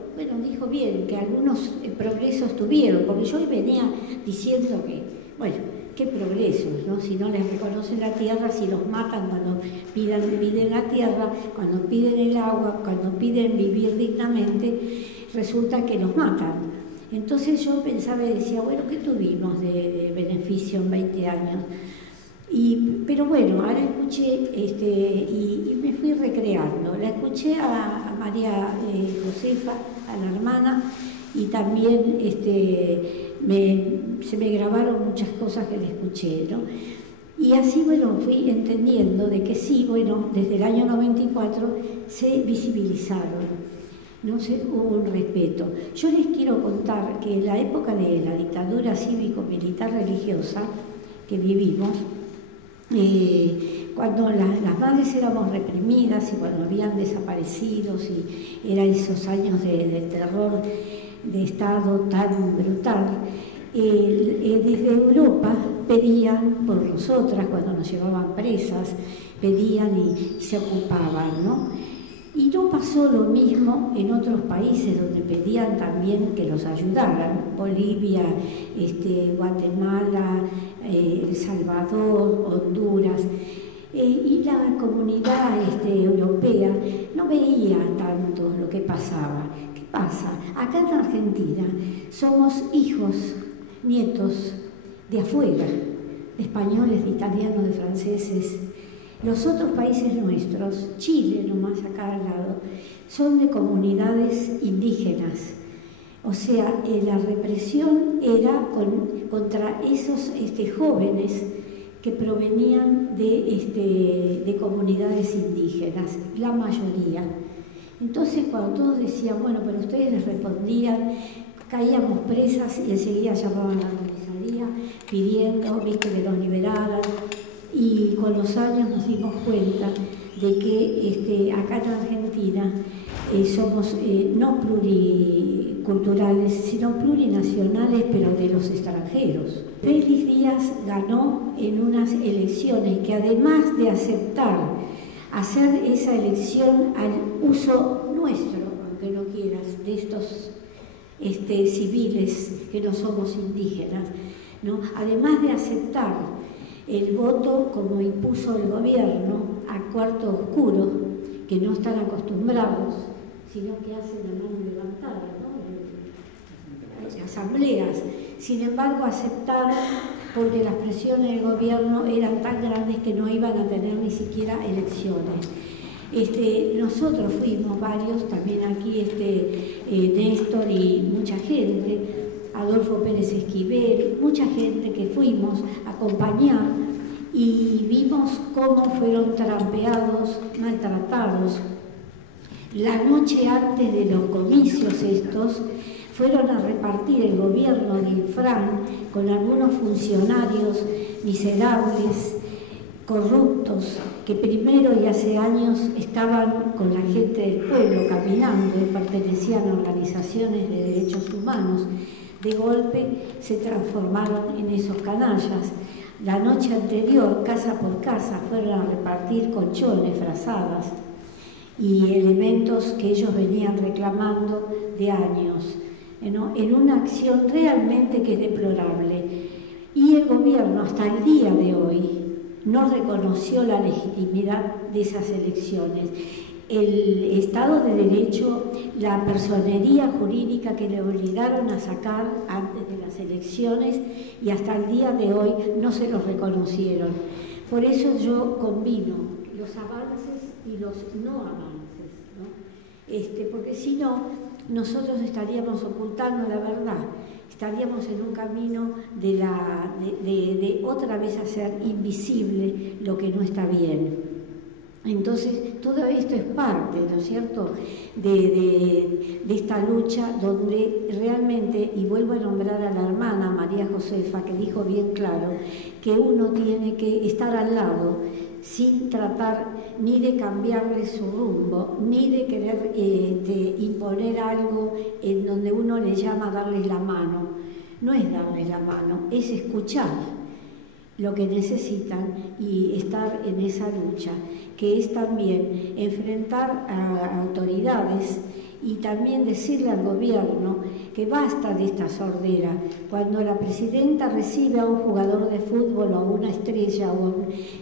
bien, que algunos progresos tuvieron, porque yo hoy venía diciendo que, bueno, qué progresos, ¿no? Si no les reconocen la tierra, si los matan cuando piden la tierra, cuando piden el agua, cuando piden vivir dignamente, resulta que los matan. Entonces yo pensaba y decía, bueno, ¿qué tuvimos de beneficio en 20 años? Pero bueno, ahora escuché y me fui recreando. La escuché a María Josefa, a la hermana, y también se me grabaron muchas cosas que le escuché, ¿no? Y así, bueno, fui entendiendo de que sí, bueno, desde el año 94 se visibilizaron, ¿no? Hubo un respeto. Yo les quiero contar que en la época de la dictadura cívico-militar religiosa que vivimos, cuando las madres éramos reprimidas y cuando habían desaparecidos, y eran esos años del terror de Estado tan brutal, desde Europa pedían por nosotras cuando nos llevaban presas, pedían y se ocupaban, ¿no? Y no pasó lo mismo en otros países donde pedían también que los ayudaran, Bolivia, Guatemala, El Salvador, Honduras, y la comunidad europea no veía tanto lo que pasaba. ¿Qué pasa? Acá en Argentina somos hijos, nietos de afuera, de españoles, de italianos, de franceses. Los otros países nuestros, Chile nomás acá al lado, son de comunidades indígenas. O sea, la represión era contra esos jóvenes que provenían de comunidades indígenas, la mayoría. Entonces, cuando todos decían, bueno, pero ustedes les respondían, caíamos presas y enseguida llamaban a la comisaría pidiendo, que los liberaran. Y con los años nos dimos cuenta de que acá en Argentina somos no pluriculturales, sino plurinacionales, pero de los extranjeros. Félix Díaz ganó en unas elecciones que, además de aceptar hacer esa elección al uso nuestro, aunque no quieras, de estos civiles que no somos indígenas, ¿no? Además de aceptar el voto como impuso el gobierno a cuarto oscuro, que no están acostumbrados, sino que hacen la mano levantada, ¿no? Asambleas. Sin embargo, aceptaron porque las presiones del gobierno eran tan grandes que no iban a tener ni siquiera elecciones. Nosotros fuimos varios, también aquí Néstor y mucha gente, Adolfo Pérez Esquivel, mucha gente que fuimos a acompañar y vimos cómo fueron trampeados, maltratados. La noche antes de los comicios estos, fueron a repartir el gobierno de Infran con algunos funcionarios miserables, corruptos, que primero y hace años estaban con la gente del pueblo caminando y pertenecían a organizaciones de derechos humanos. De golpe se transformaron en esos canallas. La noche anterior, casa por casa, fueron a repartir colchones, frazadas y elementos que ellos venían reclamando de años, en una acción realmente que es deplorable. Y el gobierno, hasta el día de hoy, no reconoció la legitimidad de esas elecciones. El Estado de Derecho, la personería jurídica que le obligaron a sacar antes de las elecciones y hasta el día de hoy no se los reconocieron. Por eso yo combino los avances y los no avances, ¿no? Porque si no, nosotros estaríamos ocultando la verdad, estaríamos en un camino de otra vez hacer invisible lo que no está bien. Entonces, todo esto es parte, ¿no es cierto?, de esta lucha donde realmente, y vuelvo a nombrar a la hermana María Josefa, que dijo bien claro que uno tiene que estar al lado sin tratar ni de cambiarle su rumbo, ni de querer imponer algo en donde uno le llama darles la mano. No es darles la mano, es escuchar lo que necesitan y estar en esa lucha, que es también enfrentar a autoridades y también decirle al gobierno que basta de esta sordera. Cuando la presidenta recibe a un jugador de fútbol o a una estrella,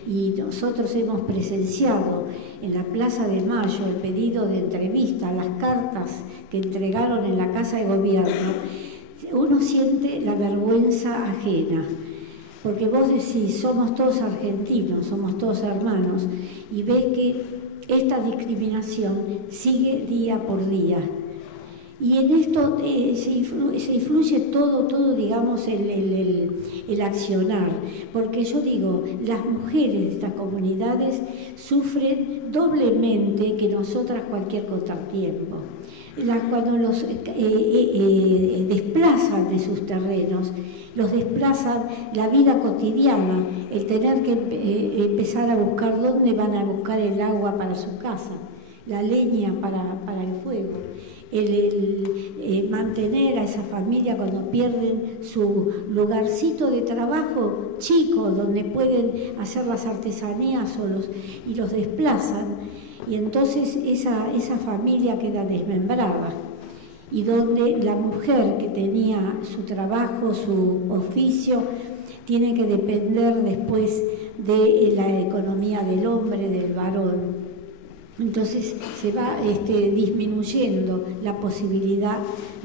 y nosotros hemos presenciado en la Plaza de Mayo el pedido de entrevista, las cartas que entregaron en la Casa de Gobierno, uno siente la vergüenza ajena. Porque vos decís, somos todos argentinos, somos todos hermanos, y ves que esta discriminación sigue día por día. Y en esto se influye todo digamos, el accionar. Porque yo digo, las mujeres de estas comunidades sufren doblemente que nosotras cualquier contratiempo. Cuando los desplazan de sus terrenos, los desplazan la vida cotidiana, el tener que empezar a buscar dónde van a buscar el agua para su casa, la leña para el fuego. mantener a esa familia cuando pierden su lugarcito de trabajo chico, donde pueden hacer las artesanías y los desplazan, y entonces esa familia queda desmembrada, y donde la mujer que tenía su trabajo, su oficio, tiene que depender después de la economía del hombre, del varón. Entonces se va disminuyendo la posibilidad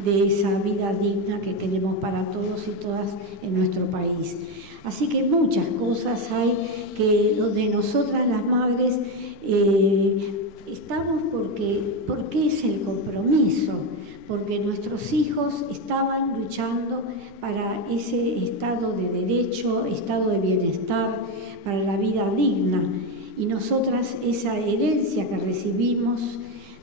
de esa vida digna que queremos para todos y todas en nuestro país. Así que muchas cosas hay que donde nosotras las madres estamos porque es el compromiso, porque nuestros hijos estaban luchando para ese estado de derecho, estado de bienestar, para la vida digna. Y nosotras esa herencia que recibimos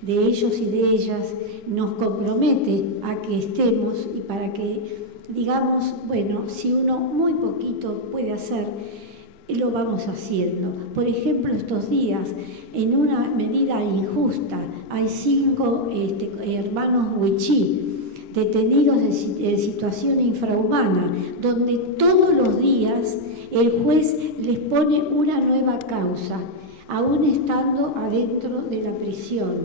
de ellos y de ellas nos compromete a que estemos y para que digamos, bueno, si uno muy poquito puede hacer, lo vamos haciendo. Por ejemplo, estos días, en una medida injusta, hay 5 hermanos huichí detenidos en situación infrahumana, donde todos los días el juez les pone una nueva causa, aún estando adentro de la prisión,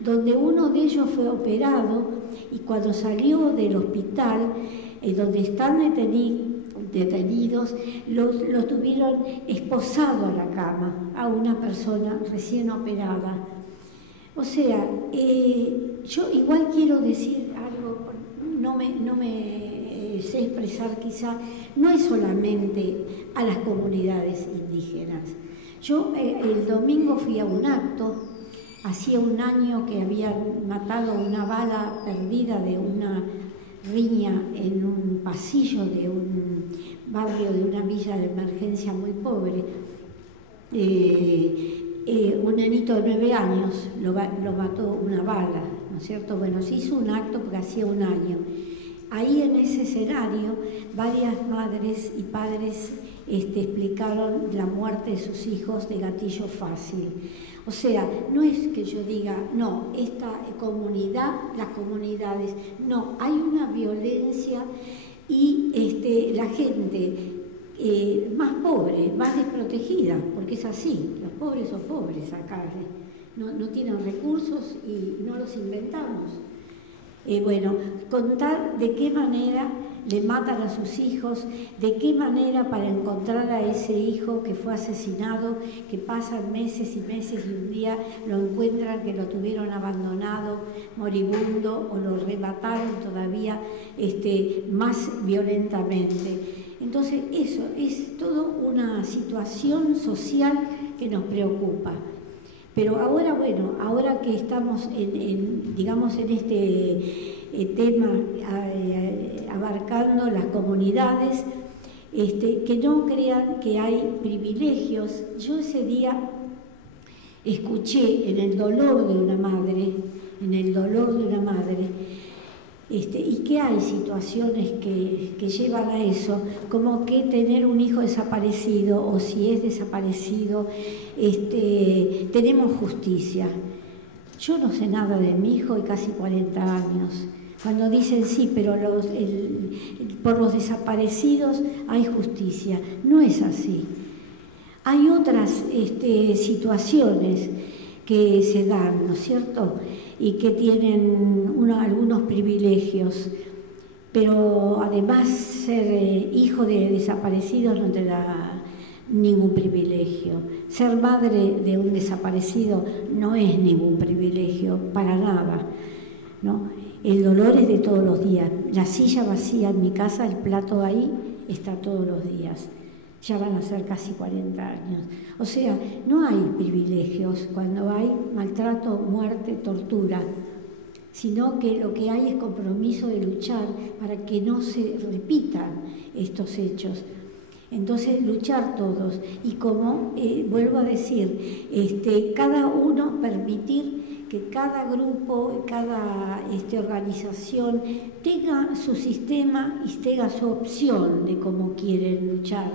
donde uno de ellos fue operado y cuando salió del hospital, donde están detenidos, lo tuvieron esposado a la cama, a una persona recién operada. O sea, yo igual quiero decir algo, no me sé expresar quizá, no es solamente a las comunidades indígenas. Yo el domingo fui a un acto, hacía un año que habían matado una bala perdida de una riña en un pasillo de un barrio de una villa de emergencia muy pobre. Un nenito de 9 años lo mató una bala, ¿no es cierto? Bueno, se hizo un acto porque hacía un año. Ahí en ese escenario varias madres y padres explicaron la muerte de sus hijos de gatillo fácil. O sea, no es que yo diga, no, esta comunidad, las comunidades, no, hay una violencia y la gente más pobre, más desprotegida, porque es así, los pobres son pobres acá, no tienen recursos y no los inventamos. Bueno, contar de qué manera le matan a sus hijos, de qué manera para encontrar a ese hijo que fue asesinado, que pasan meses y meses y un día lo encuentran que lo tuvieron abandonado, moribundo, o lo remataron todavía más violentamente. Entonces eso es toda una situación social que nos preocupa. Pero ahora, bueno, ahora que estamos digamos en este tema abarcando las comunidades, que no crean que hay privilegios. Yo ese día escuché en el dolor de una madre, y que hay situaciones que llevan a eso, como que tener un hijo desaparecido, o si es desaparecido, tenemos justicia. Yo no sé nada de mi hijo y casi 40 años. Cuando dicen sí, pero por los desaparecidos hay justicia. No es así. Hay otras situaciones que se dan, ¿no es cierto?, y que tienen algunos privilegios, pero además ser hijo de desaparecidos no te da ningún privilegio. Ser madre de un desaparecido no es ningún privilegio, para nada, ¿no? El dolor es de todos los días. La silla vacía en mi casa, el plato ahí, está todos los días. Ya van a ser casi 40 años. O sea, no hay privilegios cuando hay maltrato, muerte, tortura, sino que lo que hay es compromiso de luchar para que no se repitan estos hechos. Entonces, luchar todos. Y como vuelvo a decir, cada uno permitir que cada grupo, cada organización tenga su sistema y tenga su opción de cómo quieren luchar,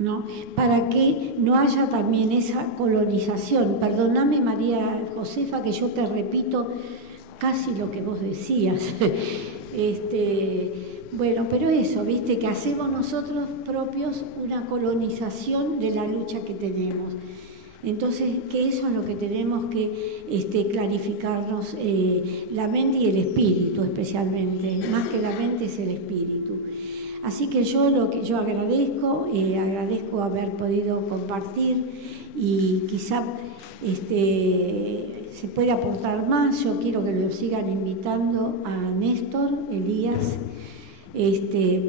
¿no? Para que no haya también esa colonización. Perdóname, María Josefa, que yo te repito casi lo que vos decías. Bueno, pero eso, viste, que hacemos nosotros propios una colonización de la lucha que tenemos. Entonces, que eso es lo que tenemos que clarificarnos, la mente y el espíritu especialmente, más que la mente es el espíritu. Así que yo agradezco haber podido compartir y quizá se puede aportar más. Yo quiero que lo sigan invitando a Néstor Elías,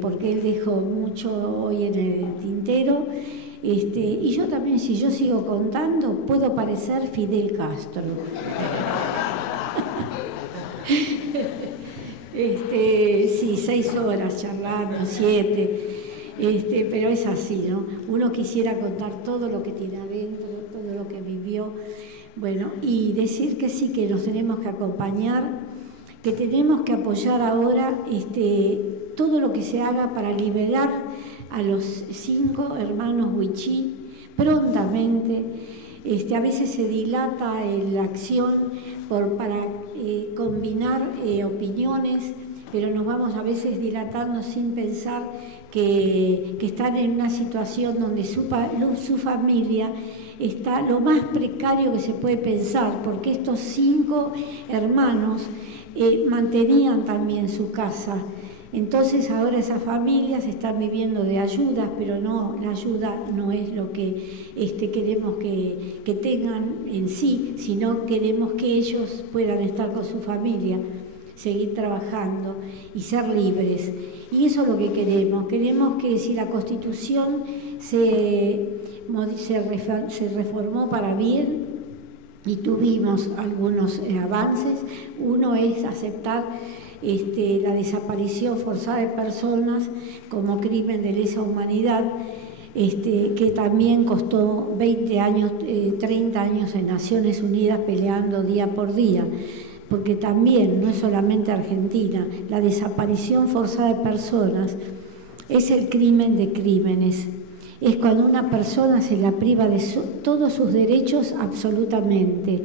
porque él dejó mucho hoy en el tintero. Y yo también, si yo sigo contando, puedo parecer Fidel Castro. Sí, 6 horas charlando, 7, pero es así, ¿no? Uno quisiera contar todo lo que tiene adentro, todo lo que vivió. Bueno, y decir que sí, que nos tenemos que acompañar, que tenemos que apoyar ahora todo lo que se haga para liberar a los 5 hermanos Huichí prontamente. A veces se dilata la acción para combinar opiniones, pero nos vamos a veces dilatando sin pensar que están en una situación donde su familia está lo más precario que se puede pensar, porque estos 5 hermanos mantenían también su casa. Entonces ahora esas familias están viviendo de ayudas, pero no, la ayuda no es lo que queremos que tengan en sí, sino queremos que ellos puedan estar con su familia, seguir trabajando y ser libres. Y eso es lo que queremos. Queremos que si la Constitución se reformó para bien y tuvimos algunos avances, uno es aceptar la desaparición forzada de personas como crimen de lesa humanidad, que también costó 20 años, 30 años en Naciones Unidas peleando día por día, porque también, no es solamente Argentina, la desaparición forzada de personas es el crimen de crímenes. Es cuando una persona se la priva de todos sus derechos absolutamente,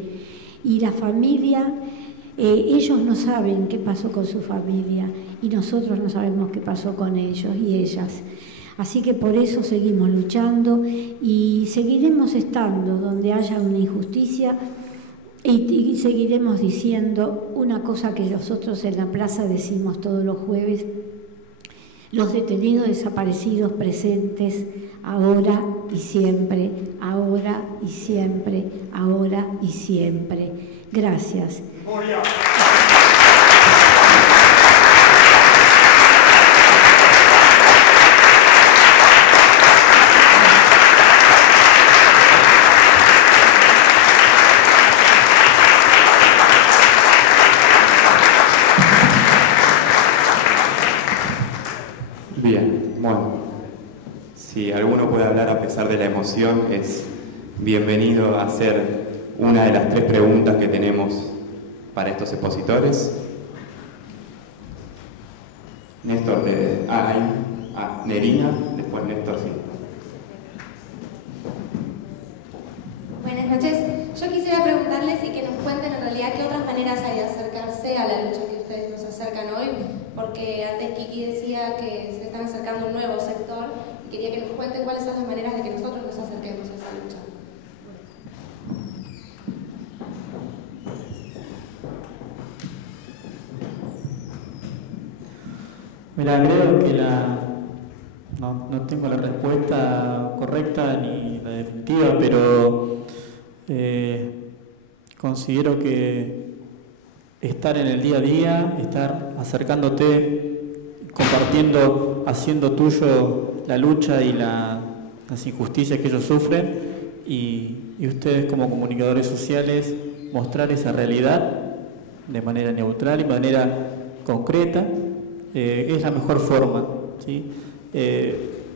y la familia... ellos no saben qué pasó con su familia y nosotros no sabemos qué pasó con ellos y ellas. Así que por eso seguimos luchando y seguiremos estando donde haya una injusticia y seguiremos diciendo una cosa que nosotros en la plaza decimos todos los jueves: los detenidos desaparecidos presentes ahora y siempre, ahora y siempre, ahora y siempre. Gracias. Bien, bueno, si alguno puede hablar a pesar de la emoción, es bienvenido a hacer una de las 3 preguntas que tenemos para estos expositores. Néstor, Nerina, después Néstor, sí. Buenas noches. Yo quisiera preguntarles y que nos cuenten en realidad qué otras maneras hay de acercarse a la lucha que ustedes nos acercan hoy, porque antes Kiki decía que se están acercando a un nuevo sector y quería que nos cuenten cuáles son las maneras de que nosotros nos acerquemos a esa lucha. Mira, creo que no tengo la respuesta correcta ni la definitiva, pero considero que estar en el día a día, estar acercándote, compartiendo, haciendo tuyo la lucha y las injusticias que ellos sufren, y ustedes como comunicadores sociales mostrar esa realidad de manera neutral y de manera concreta, es la mejor forma, ¿sí?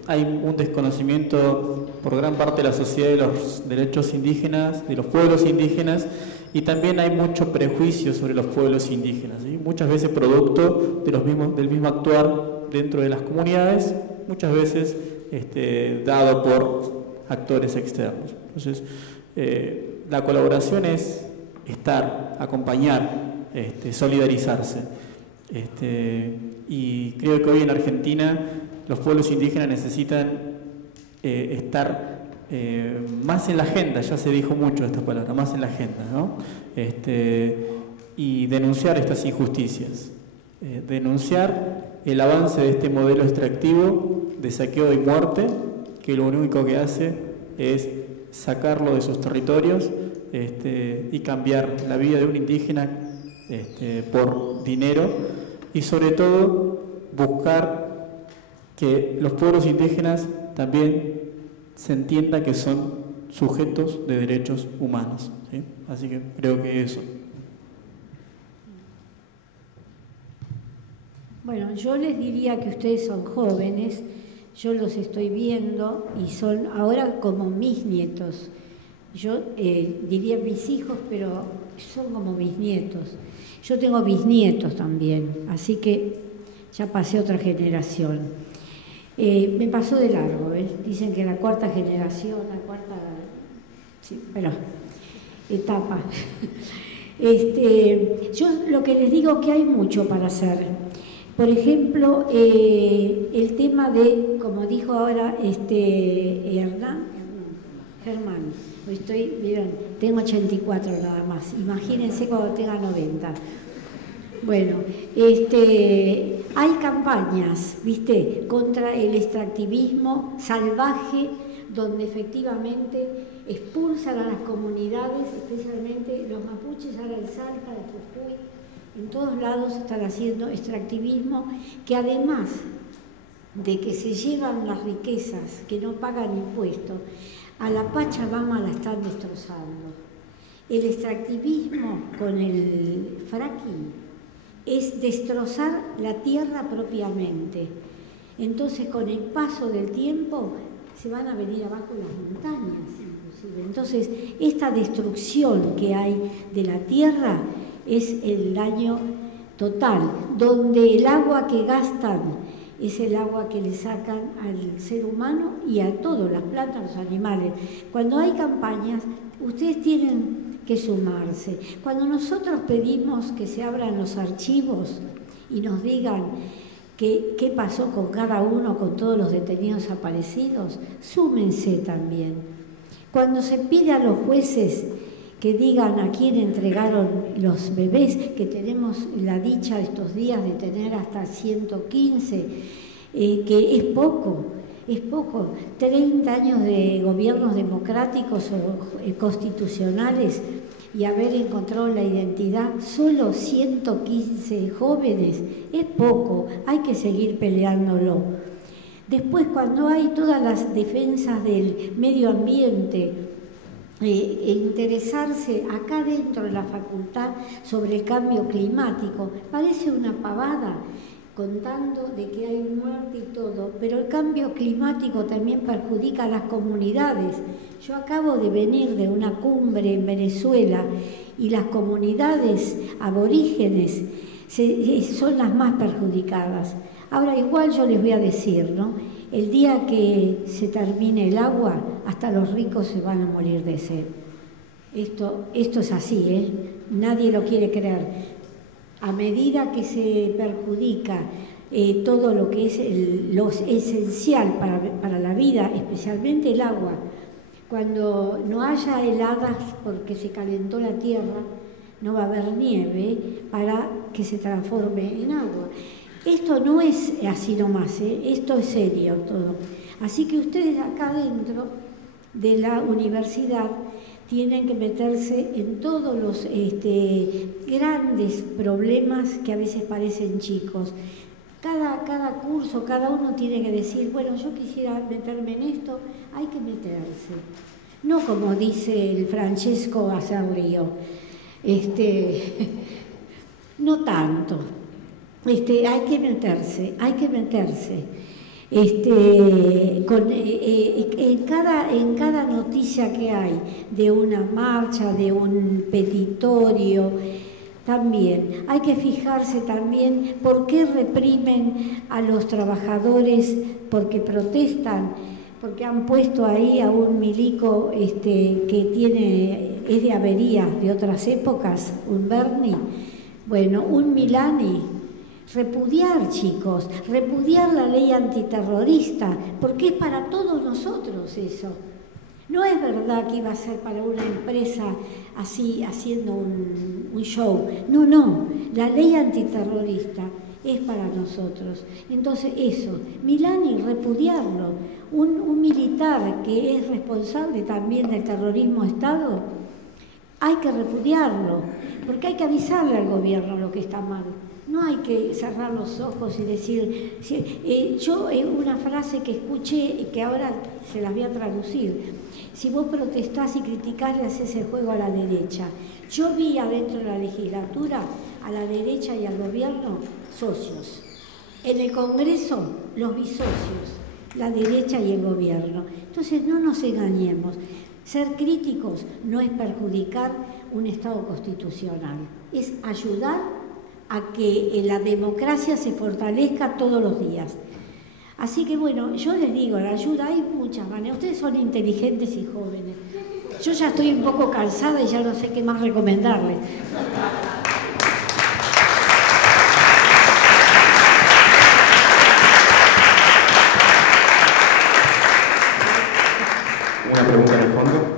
Hay un desconocimiento por gran parte de la sociedad de los derechos indígenas, de los pueblos indígenas, y también hay mucho prejuicio sobre los pueblos indígenas, ¿sí? Muchas veces producto del mismo actuar dentro de las comunidades, muchas veces dado por actores externos. Entonces, la colaboración es estar, acompañar, solidarizarse. Y creo que hoy en Argentina los pueblos indígenas necesitan estar más en la agenda, ya se dijo mucho esta palabra, más en la agenda, ¿no? Y denunciar estas injusticias, denunciar el avance de este modelo extractivo de saqueo y muerte, que lo único que hace es sacarlo de sus territorios y cambiar la vida de un indígena por dinero, y sobre todo buscar que los pueblos indígenas también se entienda que son sujetos de derechos humanos, ¿sí? Así que creo que eso. Bueno, yo les diría que ustedes son jóvenes, yo los estoy viendo y son ahora como mis nietos. Yo diría mis hijos, pero son como mis nietos. Yo tengo bisnietos también, así que ya pasé otra generación. Me pasó de largo, ¿eh? Dicen que la cuarta generación, sí, pero etapa. Yo lo que les digo es que hay mucho para hacer. Por ejemplo, el tema de, como dijo ahora Germán, miren, tengo 84 nada más, imagínense cuando tenga 90. Bueno, hay campañas, ¿viste?, contra el extractivismo salvaje, donde efectivamente expulsan a las comunidades, especialmente los mapuches, ahora en Salta, en Jujuy, en todos lados están haciendo extractivismo, que además de que se llevan las riquezas, que no pagan impuestos, a la Pachamama la están destrozando. El extractivismo con el fracking es destrozar la tierra propiamente. Entonces, con el paso del tiempo, se van a venir abajo las montañas, inclusive. Entonces, esta destrucción que hay de la tierra es el daño total, donde el agua que gastan es el agua que le sacan al ser humano y a todos, las plantas, los animales. Cuando hay campañas, ustedes tienen que sumarse. Cuando nosotros pedimos que se abran los archivos y nos digan qué pasó con cada uno, con todos los detenidos aparecidos, súmense también. Cuando se pide a los jueces que digan a quién entregaron los bebés, que tenemos la dicha estos días de tener hasta 115, que es poco, 30 años de gobiernos democráticos o constitucionales y haber encontrado la identidad, solo 115 jóvenes, es poco, hay que seguir peleándolo. Después, cuando hay todas las defensas del medio ambiente, interesarse acá dentro de la facultad sobre el cambio climático, parece una pavada, contando de que hay muerte y todo, pero el cambio climático también perjudica a las comunidades. Yo acabo de venir de una cumbre en Venezuela y las comunidades aborígenes son las más perjudicadas. Ahora, igual yo les voy a decir, ¿no? El día que se termine el agua, hasta los ricos se van a morir de sed. Esto es así, ¿eh? Nadie lo quiere creer. A medida que se perjudica todo lo que es lo esencial para la vida, especialmente el agua, cuando no haya heladas porque se calentó la tierra, no va a haber nieve para que se transforme en agua. Esto no es así nomás, esto es serio todo. Así que ustedes acá dentro de la universidad tienen que meterse en todos los grandes problemas que a veces parecen chicos. Cada curso, cada uno tiene que decir, bueno, yo quisiera meterme en esto, hay que meterse. No como dice el Francesco hacer lío, no tanto. Hay que meterse. En cada noticia que hay de una marcha, de un petitorio, también hay que fijarse también por qué reprimen a los trabajadores porque protestan, porque han puesto ahí a un milico que es de averías de otras épocas, un Bernie. Bueno, un Milani, repudiar, chicos, repudiar la ley antiterrorista, porque es para todos nosotros eso. No es verdad que iba a ser para una empresa así, haciendo un show. No, no, la ley antiterrorista es para nosotros. Entonces eso, Milani, repudiarlo. Un militar que es responsable también del terrorismo de Estado, hay que repudiarlo, porque hay que avisarle al gobierno lo que está mal. No hay que cerrar los ojos y decir... yo una frase que escuché y que ahora se las voy a traducir. Si vos protestás y criticás, le haces el juego a la derecha. Yo vi adentro de la legislatura a la derecha y al gobierno socios. En el Congreso los vi socios, la derecha y el gobierno. Entonces no nos engañemos. Ser críticos no es perjudicar un Estado constitucional, es ayudar a que la democracia se fortalezca todos los días. Así que bueno, yo les digo, la ayuda hay muchas maneras. Ustedes son inteligentes y jóvenes. Yo ya estoy un poco cansada y ya no sé qué más recomendarles. Una pregunta en el fondo.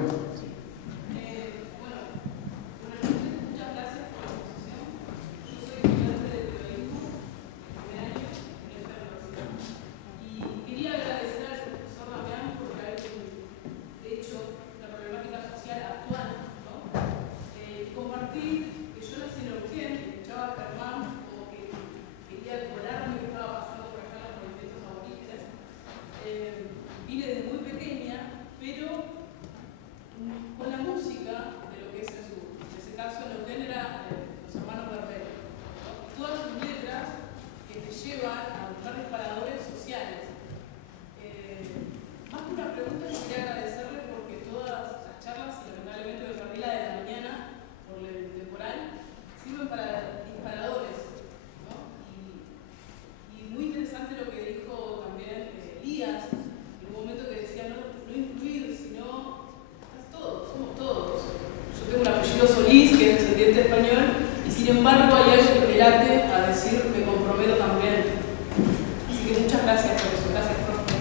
Solís, que es descendiente español, y sin embargo hay alguien que me late a decir me comprometo también. Así que muchas gracias por eso. Gracias, profe.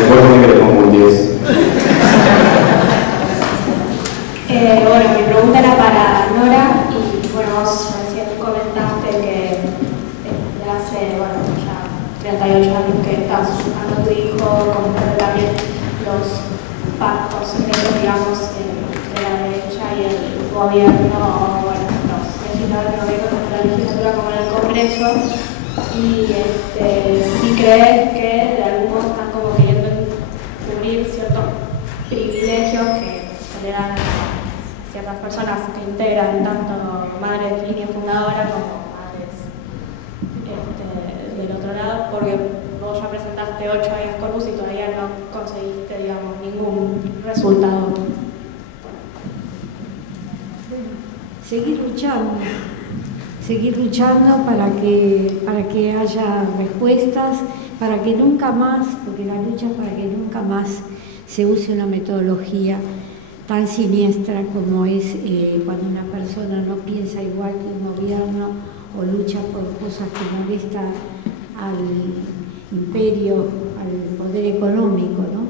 Recuerdo que le pongo un 10. Bueno, mi pregunta era para Nora, y bueno, vos recién comentaste que desde hace, bueno, ya 38 años que estás buscando a tu hijo, comentaste también los pactos secretos, digamos, de la derecha y el gobierno, bueno, los legisladores del gobierno, tanto en la legislatura como en el Congreso, y si crees que de algún modo están como queriendo cubrir ciertos privilegios que se le dan a ciertas personas que integran tanto madres de línea fundadora como madres del otro lado, porque vos ya presentaste 8 años corpus y todavía no conseguiste, digamos, ningún resultado. Seguir luchando para que haya respuestas, para que nunca más, porque la lucha es para que nunca más se use una metodología tan siniestra como es cuando una persona no piensa igual que un gobierno o lucha por cosas que molestan al imperio, al poder económico, ¿no?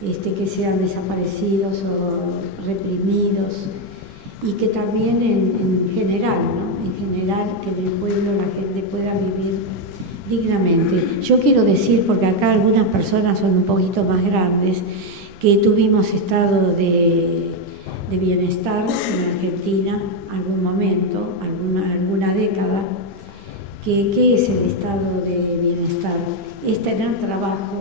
Que sean desaparecidos o reprimidos, y que también en general, ¿no? En general, que en el pueblo la gente pueda vivir dignamente. Yo quiero decir, porque acá algunas personas son un poquito más grandes, que tuvimos estado de bienestar en Argentina algún momento, alguna década. ¿Qué es el estado de bienestar? Es tener trabajo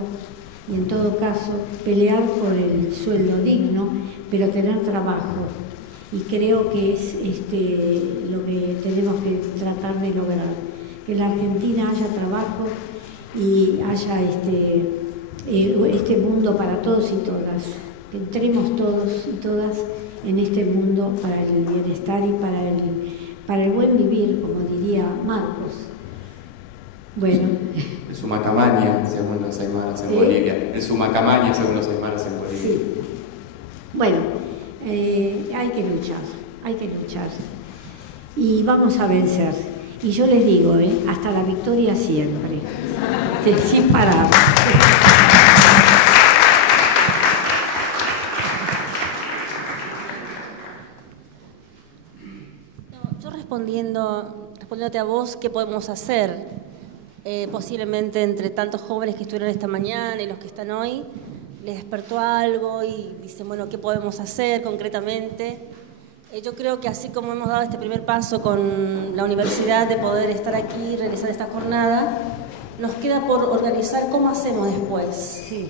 y en todo caso pelear por el sueldo digno, pero tener trabajo. Y creo que es lo que tenemos que tratar de lograr, que en la Argentina haya trabajo y haya este mundo para todos y todas, que entremos todos y todas en este mundo para el bienestar y para el buen vivir, como diría Marcos. Bueno. El Sumacamaña, según los aymaras en Bolivia. El Sumacamaña, según los aymaras en Bolivia. Sí. Bueno, hay que luchar. Y vamos a vencer. Y yo les digo, hasta la victoria siempre. Sin parar. Yo respondiéndote a vos, ¿qué podemos hacer? Posiblemente entre tantos jóvenes que estuvieron esta mañana y los que están hoy, les despertó algo y dicen, bueno, ¿qué podemos hacer concretamente? Yo creo que así como hemos dado este primer paso con la universidad de poder estar aquí y realizar esta jornada, nos queda por organizar cómo hacemos después. Sí.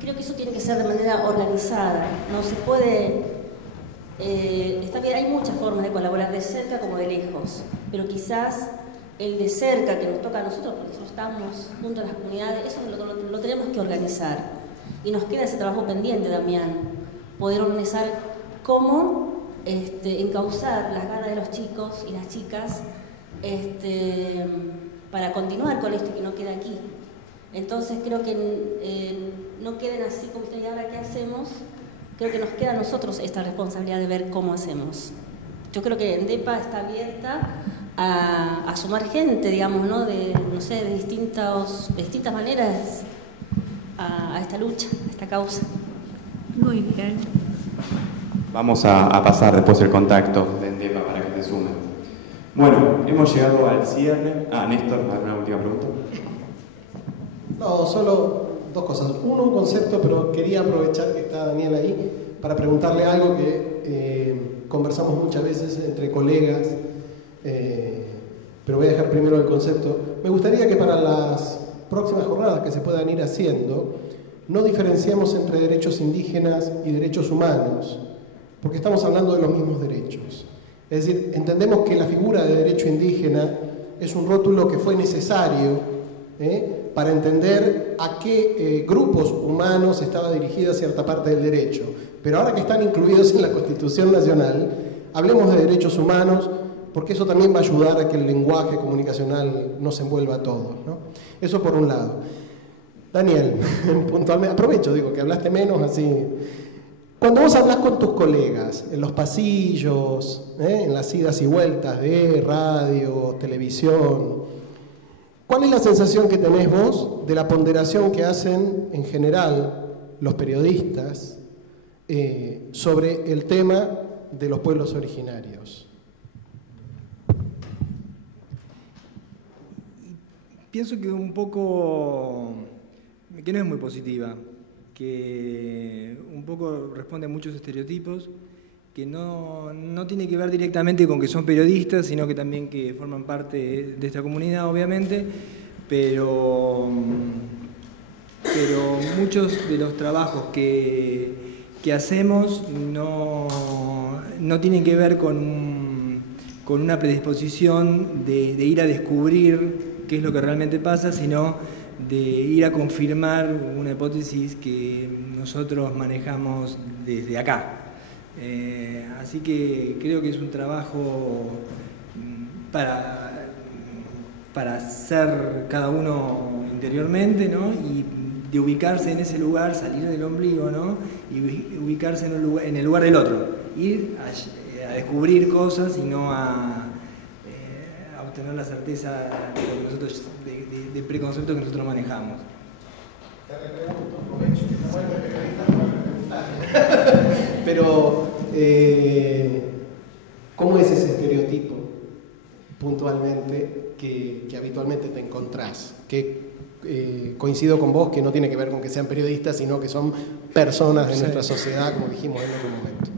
Creo que eso tiene que ser de manera organizada. No se puede... está bien, hay muchas formas de colaborar, de cerca como de lejos, pero quizás el de cerca que nos toca a nosotros, porque nosotros estamos junto a las comunidades, eso lo tenemos que organizar. Y nos queda ese trabajo pendiente, Damián, poder organizar cómo encauzar las ganas de los chicos y las chicas para continuar con esto que no queda aquí. Entonces creo que no queden así como ustedes, ¿y ahora qué hacemos? Creo que nos queda a nosotros esta responsabilidad de ver cómo hacemos. Yo creo que ENDEPA está abierta a sumar gente, digamos, ¿no? De distintas maneras a esta lucha, a esta causa. Muy bien. Vamos a pasar después el contacto de ENDEPA para que te sumen. Bueno, hemos llegado al cierre. Néstor, ¿alguna última pregunta? No, solo dos cosas. Uno, un concepto, pero quería aprovechar que está Daniel ahí para preguntarle algo que conversamos muchas veces entre colegas, pero voy a dejar primero el concepto. Me gustaría que para las próximas jornadas que se puedan ir haciendo, no diferenciemos entre derechos indígenas y derechos humanos, porque estamos hablando de los mismos derechos. Es decir, entendemos que la figura de derecho indígena es un rótulo que fue necesario para entender a qué grupos humanos estaba dirigida cierta parte del derecho. Pero ahora que están incluidos en la Constitución Nacional, hablemos de derechos humanos, porque eso también va a ayudar a que el lenguaje comunicacional nos envuelva a todos, ¿no? Eso por un lado. Daniel, puntualmente, aprovecho, digo, que hablaste menos así. Cuando vos hablas con tus colegas, en los pasillos, en las idas y vueltas de radio, televisión, ¿cuál es la sensación que tenés vos de la ponderación que hacen en general los periodistas sobre el tema de los pueblos originarios? Pienso que un poco, que no es muy positiva, que un poco responde a muchos estereotipos, que no tiene que ver directamente con que son periodistas, sino que también que forman parte de esta comunidad, obviamente, pero muchos de los trabajos que hacemos no tienen que ver con una predisposición de ir a descubrir qué es lo que realmente pasa, sino de ir a confirmar una hipótesis que nosotros manejamos desde acá. Así que creo que es un trabajo para hacer cada uno interiormente, ¿no? Y de ubicarse en ese lugar, salir del ombligo, ¿no? Y ubicarse en el lugar del otro, ir a descubrir cosas y no a obtener la certeza de lo que nosotros, de preconceptos que nosotros manejamos. Pero, ¿cómo es ese estereotipo puntualmente que habitualmente te encontrás? Que coincido con vos que no tiene que ver con que sean periodistas, sino que son personas de nuestra sociedad, como dijimos en otro momento.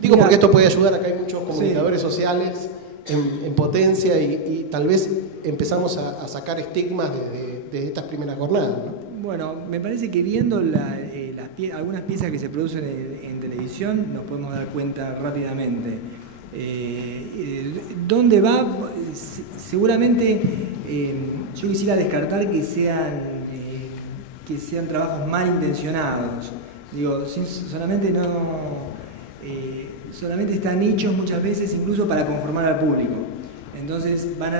Digo porque esto puede ayudar, acá hay muchos comunicadores sociales en potencia y tal vez empezamos a sacar estigmas de estas primeras jornadas, ¿no? Bueno, me parece que viendo algunas piezas que se producen en televisión nos podemos dar cuenta rápidamente. ¿Dónde va? Seguramente yo quisiera descartar que sean trabajos mal intencionados. Digo, solamente están hechos muchas veces incluso para conformar al público. Entonces van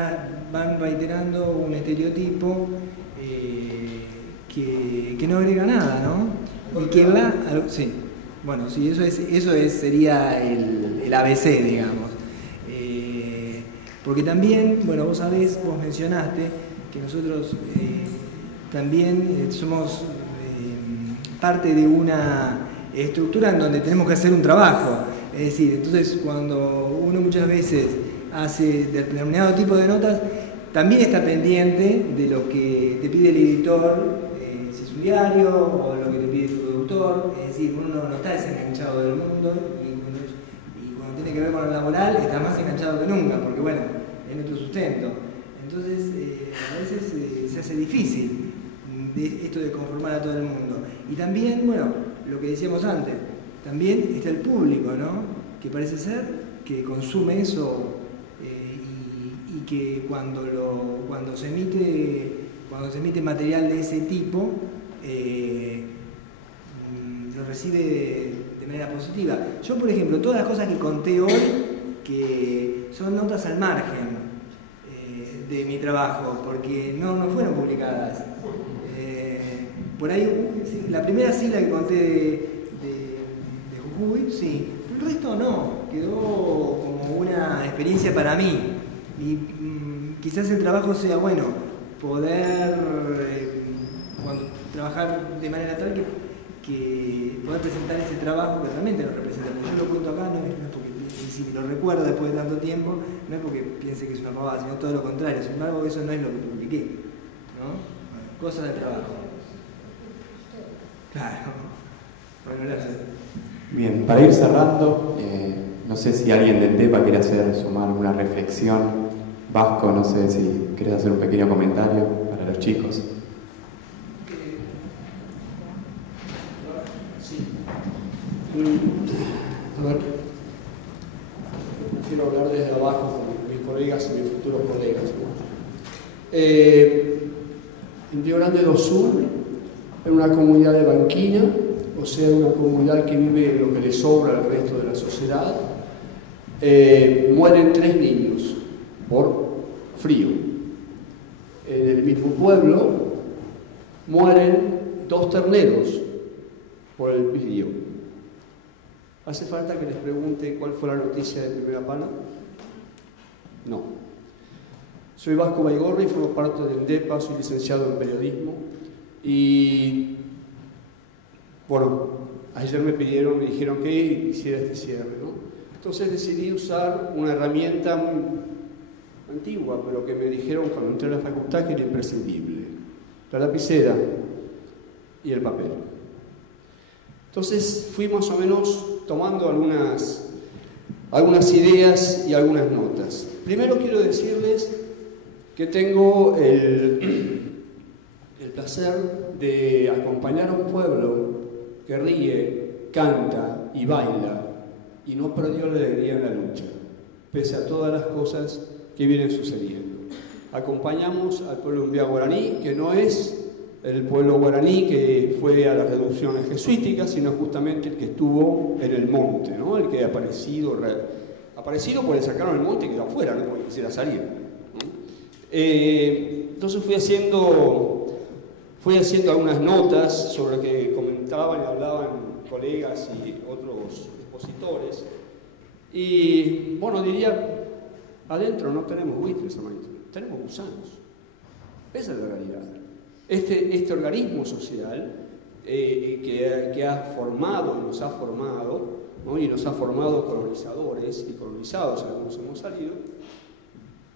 van reiterando un estereotipo que no agrega nada, ¿no? Y que va a, sí, bueno, sí, sería el ABC, digamos. Porque también, bueno, vos mencionaste que nosotros también somos parte de una estructura en donde tenemos que hacer un trabajo. Es decir, entonces cuando uno muchas veces hace determinado tipo de notas, también está pendiente de lo que te pide el editor, si es un diario, o lo que te pide tu productor. Es decir, uno no está desenganchado del mundo y cuando tiene que ver con lo laboral está más enganchado que nunca, porque bueno, es nuestro sustento. Entonces, a veces se hace difícil esto de conformar a todo el mundo. Y también, bueno, lo que decíamos antes, también está el público, ¿no? Que parece ser que consume eso y que cuando se emite material de ese tipo, lo recibe de manera positiva. Yo, por ejemplo, todas las cosas que conté hoy, que son notas al margen de mi trabajo, porque no fueron publicadas. Por ahí, la primera sigla que conté de Jujuy, sí, el resto no, quedó como una experiencia para mí. Y quizás el trabajo sea, bueno, poder trabajar de manera tal que poder presentar ese trabajo que realmente lo representa. Yo lo cuento acá, no es porque si lo recuerdo después de tanto tiempo, no es porque piense que es una pavada, sino todo lo contrario. Sin embargo, eso no es lo que publiqué, ¿no? Cosas de trabajo. Claro. Bueno, gracias. Bien, para ir cerrando, no sé si alguien de TEPA quiere sumar una reflexión. Vasco, no sé si querés hacer un pequeño comentario para los chicos. Sí. A ver, prefiero hablar desde abajo con mis colegas y mis futuros colegas. En Río Grande do Sul, en una comunidad de banquina, o sea, una comunidad que vive lo que le sobra al resto de la sociedad, mueren 3 niños por frío. En el mismo pueblo mueren 2 terneros por el frío. ¿Hace falta que les pregunte cuál fue la noticia de primera mano? No. Soy Vasco Baigorri, formo parte del DEPA, soy licenciado en periodismo y, bueno, ayer me dijeron que hiciera este cierre, ¿no? Entonces decidí usar una herramienta muy antigua, pero que me dijeron cuando entré a la facultad que era imprescindible: la lapicera y el papel. Entonces fui más o menos tomando algunas ideas y algunas notas. Primero quiero decirles que tengo el placer de acompañar a un pueblo que ríe, canta y baila y no perdió la alegría en la lucha, pese a todas las cosas que vienen sucediendo. Acompañamos al pueblo umbía guaraní, que no es el pueblo guaraní que fue a las reducciones jesuíticas, sino justamente el que estuvo en el monte, ¿no? El que ha aparecido porque le sacaron el monte y quedó afuera, no porque quisiera salir, ¿no? Entonces fui haciendo algunas notas sobre lo que comentaban y hablaban colegas y otros expositores. Y bueno, diría, adentro no tenemos buitres, hermanito, tenemos gusanos. Esa es la realidad. Este organismo social que ha formado y nos ha formado, ¿no? Y nos ha formado colonizadores y colonizados, algunos hemos salido,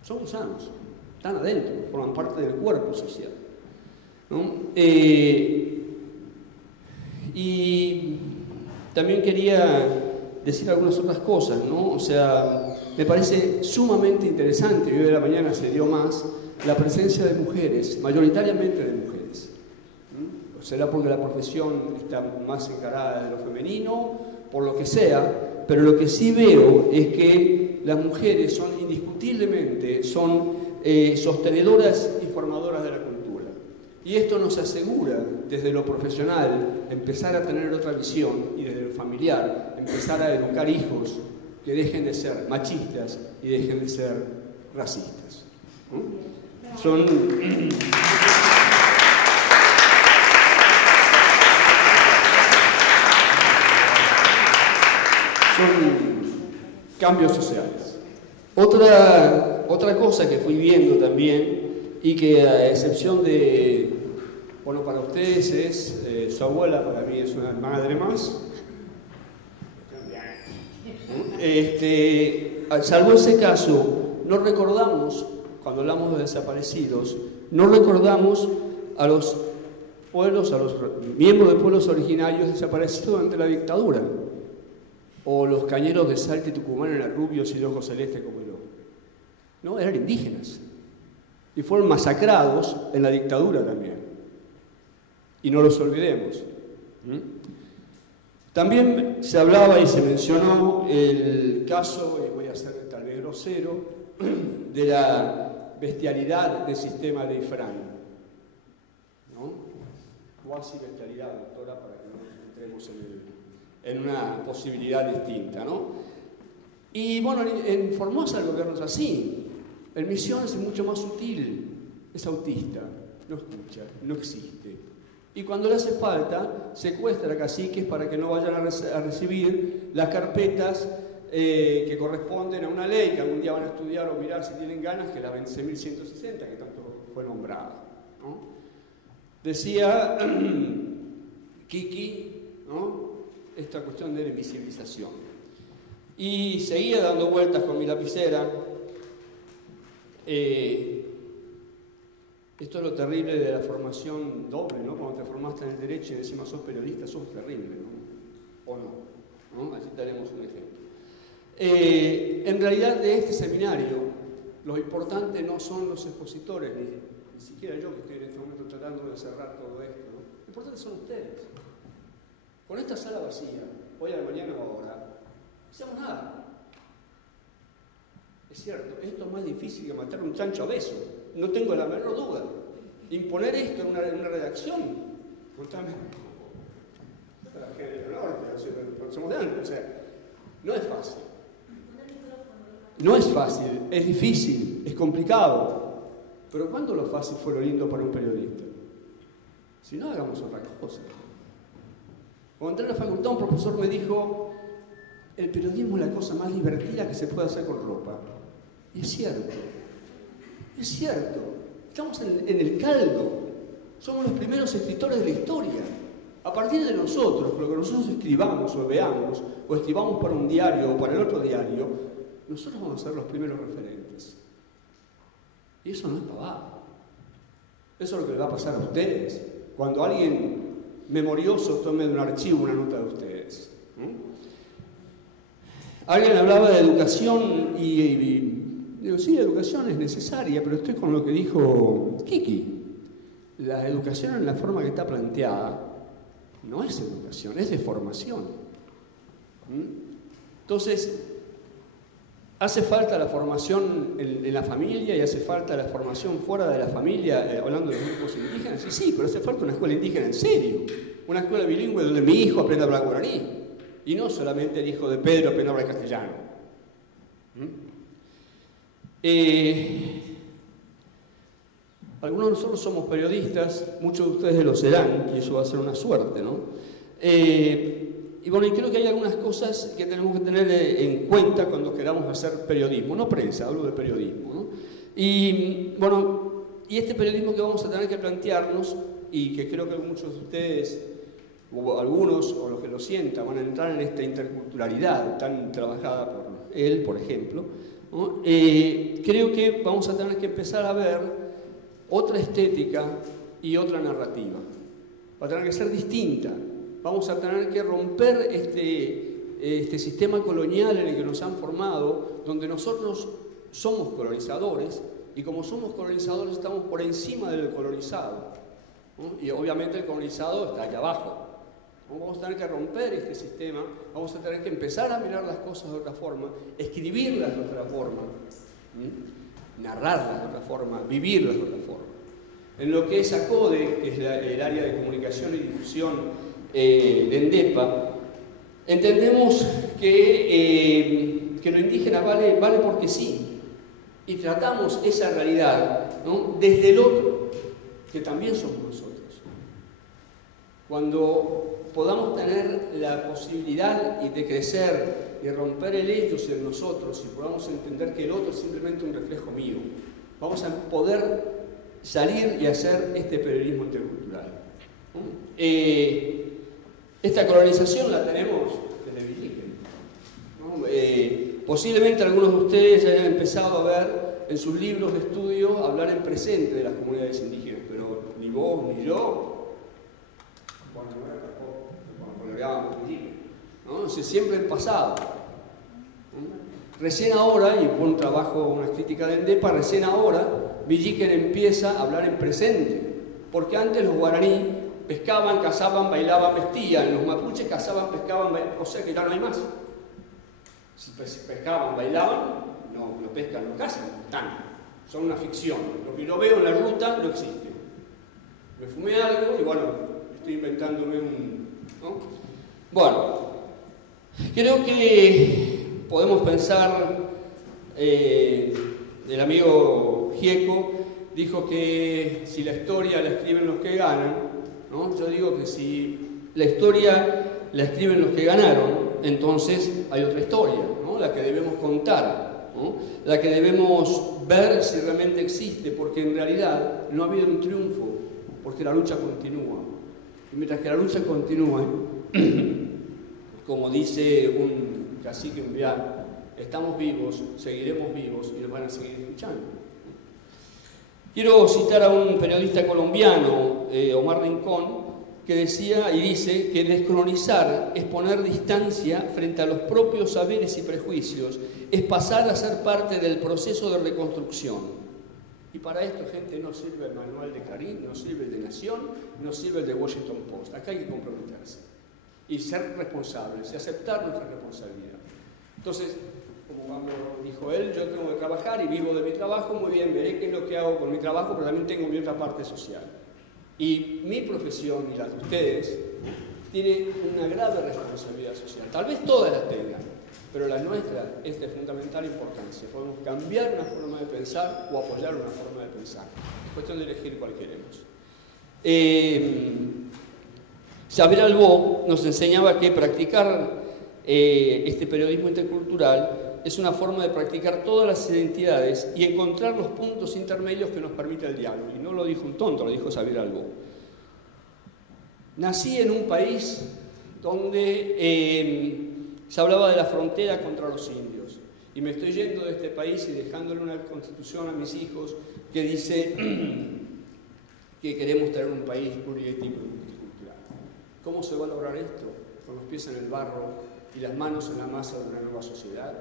son gusanos, están adentro, forman parte del cuerpo social, ¿no? Y también quería decir algunas otras cosas, ¿no? O sea, me parece sumamente interesante, hoy de la mañana se dio más, la presencia de mujeres, mayoritariamente de mujeres. Será porque la profesión está más encarada de lo femenino, por lo que sea, pero lo que sí veo es que las mujeres son indiscutiblemente sostenedoras y formadoras de la cultura. Y esto nos asegura, desde lo profesional, empezar a tener otra visión, y desde lo familiar, empezar a educar hijos que dejen de ser machistas y dejen de ser racistas. ¿no? Son cambios sociales. Otra cosa que fui viendo también, y que a excepción de, bueno, para ustedes es su abuela, para mí es una madre más. Salvo ese caso, no recordamos, cuando hablamos de desaparecidos, no recordamos a los pueblos, a los miembros de pueblos originarios desaparecidos durante la dictadura, o los cañeros de Salta y Tucumán eran rubios y de ojos celestes como yo. No, eran indígenas. Y fueron masacrados en la dictadura también. Y no los olvidemos. También se hablaba y se mencionó el caso, voy a ser tal vez grosero, de la bestialidad del sistema de Ifrán. ¿No? Cuasi bestialidad, doctora, para que no entremos en una posibilidad distinta, ¿no? Y bueno, en Formosa el gobierno es así. En Misiones es mucho más sutil, es autista, no escucha, no existe. Y cuando le hace falta, secuestra a caciques para que no vayan a recibir las carpetas que corresponden a una ley que algún día van a estudiar o mirar si tienen ganas, que es la 26.160, que tanto fue nombrada, ¿no? Decía Kiki, ¿no?, esta cuestión de la invisibilización. Y seguía dando vueltas con mi lapicera. Esto es lo terrible de la formación doble, ¿no? Cuando te formaste en el derecho y encima sos periodista, sos terrible, ¿no? ¿O no? Así daremos un ejemplo. En realidad, de este seminario, lo importante no son los expositores, ni siquiera yo que estoy en este momento tratando de cerrar todo esto, ¿no? Lo importante son ustedes. Con esta sala vacía, hoy a la mañana o ahora, no hacemos nada. Es cierto, esto es más difícil que matar un chancho a besos, no tengo la menor duda. Imponer esto en una redacción, contame, para la gente del norte, somos de antes, o sea, no es fácil. No es fácil, es difícil, es complicado. Pero ¿cuándo lo fácil fue lo lindo para un periodista? Si no, hagamos otra cosa. Cuando entré a la facultad, un profesor me dijo: el periodismo es la cosa más divertida que se puede hacer con ropa. Y es cierto, es cierto. Estamos en el caldo. Somos los primeros escritores de la historia. A partir de nosotros, lo que nosotros escribamos o veamos, o escribamos para un diario o para el otro diario, nosotros vamos a ser los primeros referentes. Y eso no es pavada. Eso es lo que le va a pasar a ustedes cuando alguien memorioso tome de un archivo una nota de ustedes. Alguien hablaba de educación y digo, sí, la educación es necesaria, pero estoy con lo que dijo Kiki. La educación en la forma que está planteada no es educación, es de formación. Entonces, hace falta la formación en la familia y hace falta la formación fuera de la familia, hablando de los grupos indígenas. Y sí, pero hace falta una escuela indígena en serio, una escuela bilingüe donde mi hijo aprenda a hablar guaraní y no solamente el hijo de Pedro aprenda a hablar castellano. Algunos de nosotros somos periodistas, muchos de ustedes lo serán, y eso va a ser una suerte, ¿no? Y bueno, y creo que hay algunas cosas que tenemos que tener en cuenta cuando queramos hacer periodismo, no prensa, hablo de periodismo, ¿no? Y bueno, y este periodismo que vamos a tener que plantearnos, y que creo que muchos de ustedes, o algunos, o los que lo sientan, van a entrar en esta interculturalidad tan trabajada por él, por ejemplo, ¿no? Creo que vamos a tener que empezar a ver otra estética y otra narrativa. Va a tener que ser distinta. Vamos a tener que romper este sistema colonial en el que nos han formado, donde nosotros somos colonizadores, y como somos colonizadores estamos por encima del colonizado, ¿no? Y obviamente el colonizado está allá abajo. Vamos a tener que romper este sistema, vamos a tener que empezar a mirar las cosas de otra forma, escribirlas de otra forma, narrarlas de otra forma, vivirlas de otra forma. En lo que es ACODE, que es el área de comunicación y difusión de ENDEPA, entendemos que lo indígena vale porque sí. y tratamos esa realidad, ¿no?, desde el otro, que también somos nosotros. Cuando podamos tener la posibilidad de crecer y romper el ellos en nosotros y podamos entender que el otro es simplemente un reflejo mío, vamos a poder salir y hacer este periodismo intercultural. Esta colonización la tenemos desde Villiquen, ¿no? Posiblemente algunos de ustedes hayan empezado a ver en sus libros de estudio hablar en presente de las comunidades indígenas, pero ni vos ni yo, cuando coloreábamos Villiquen, ¿no? Entonces, siempre en pasado. Recién ahora, y por un trabajo, una crítica de ENDEPA, recién ahora Villiquen empieza a hablar en presente, porque antes los guaraní pescaban, cazaban, bailaban, vestían, los mapuches cazaban, pescaban, o sea que ya no hay más. Si pescaban, bailaban, no pescan, no cazan, están. Son una ficción. Lo que yo veo en la ruta no existe. Me fumé algo y bueno, estoy inventándome un... ¿no? Bueno, creo que podemos pensar, el amigo Gieco dijo que si la historia la escriben los que ganan, ¿no? Yo digo que si la historia la escriben los que ganaron, entonces hay otra historia, ¿no?, la que debemos contar, ¿no?, la que debemos ver si realmente existe, porque en realidad no ha habido un triunfo, porque la lucha continúa. Y mientras que la lucha continúa, como dice un cacique umbial, estamos vivos, seguiremos vivos y nos van a seguir escuchando. Quiero citar a un periodista colombiano, Omar Rincón, que decía y dice que descolonizar es poner distancia frente a los propios saberes y prejuicios, es pasar a ser parte del proceso de reconstrucción. Y para esto, gente, no sirve el manual de Clarín, no sirve el de Nación, no sirve el de Washington Post. Acá hay que comprometerse y ser responsables y aceptar nuestra responsabilidad. Entonces, como cuando dijo él, yo tengo que trabajar y vivo de mi trabajo, muy bien, veré qué es lo que hago con mi trabajo, pero también tengo mi otra parte social. Y mi profesión y la de ustedes tiene una grave responsabilidad social. Tal vez todas las tengan, pero la nuestra es de fundamental importancia. Podemos cambiar una forma de pensar o apoyar una forma de pensar. Es cuestión de elegir cuál queremos. Xavier Albó nos enseñaba que practicar este periodismo intercultural es una forma de practicar todas las identidades y encontrar los puntos intermedios que nos permite el diálogo. Y no lo dijo un tonto, lo dijo Xavier Albó. Nací en un país donde se hablaba de la frontera contra los indios. Y me estoy yendo de este país y dejándole una constitución a mis hijos que dice que queremos tener un país pluriétnico y multicultural. ¿Cómo se va a lograr esto? Con los pies en el barro y las manos en la masa de una nueva sociedad.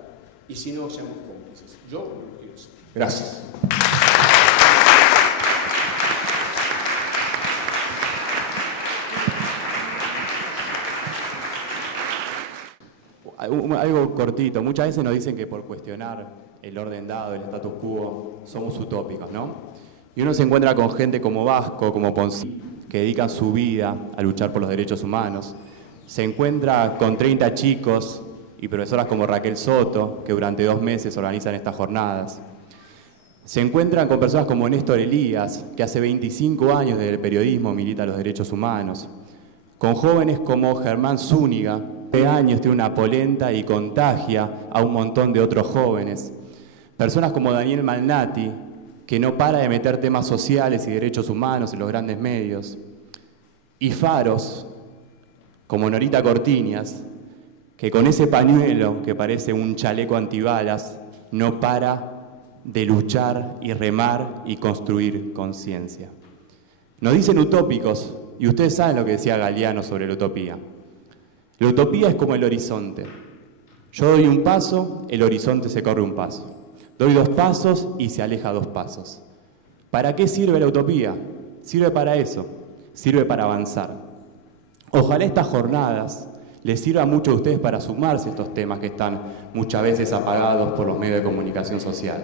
Y si no, seamos cómplices. Yo no lo quiero hacer. Gracias. Algo cortito. Muchas veces nos dicen que por cuestionar el orden dado, el status quo, somos utópicos, ¿no? Y uno se encuentra con gente como Vasco, como Poncí, que dedican su vida a luchar por los derechos humanos. Se encuentra con 30 chicos y profesoras como Raquel Soto, que durante 2 meses organizan estas jornadas. Se encuentran con personas como Néstor Elías, que hace 25 años desde el periodismo milita los derechos humanos. Con jóvenes como Germán Zúñiga, de años tiene una polenta y contagia a un montón de otros jóvenes. Personas como Daniel Malnati, que no para de meter temas sociales y derechos humanos en los grandes medios. Y faros, como Norita Cortiñas, que con ese pañuelo que parece un chaleco antibalas, no para de luchar y remar y construir conciencia. Nos dicen utópicos, y ustedes saben lo que decía Galeano sobre la utopía. La utopía es como el horizonte. Yo doy un paso, el horizonte se corre un paso. Doy 2 pasos y se aleja 2 pasos. ¿Para qué sirve la utopía? Sirve para eso, sirve para avanzar. Ojalá estas jornadas les sirva mucho a ustedes para sumarse a estos temas que están muchas veces apagados por los medios de comunicación social.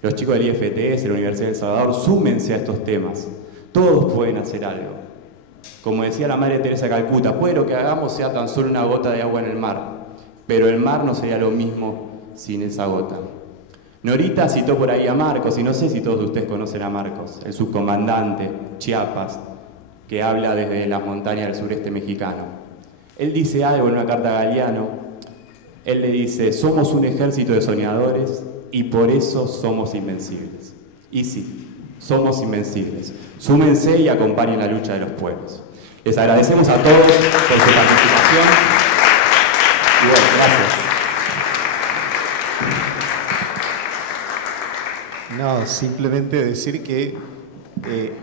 Los chicos del IFTS, de la Universidad de El Salvador, súmense a estos temas. Todos pueden hacer algo. Como decía la Madre Teresa de Calcuta, puede lo que hagamos sea tan solo una gota de agua en el mar, pero el mar no sería lo mismo sin esa gota. Norita citó por ahí a Marcos, y no sé si todos ustedes conocen a Marcos, el subcomandante Chiapas, que habla desde las montañas del sureste mexicano. Él dice algo en una carta a Galeano. Él le dice: somos un ejército de soñadores y por eso somos invencibles. Y sí, somos invencibles. Súmense y acompañen la lucha de los pueblos. Les agradecemos a todos por su participación. Y bueno, gracias. No, simplemente decir que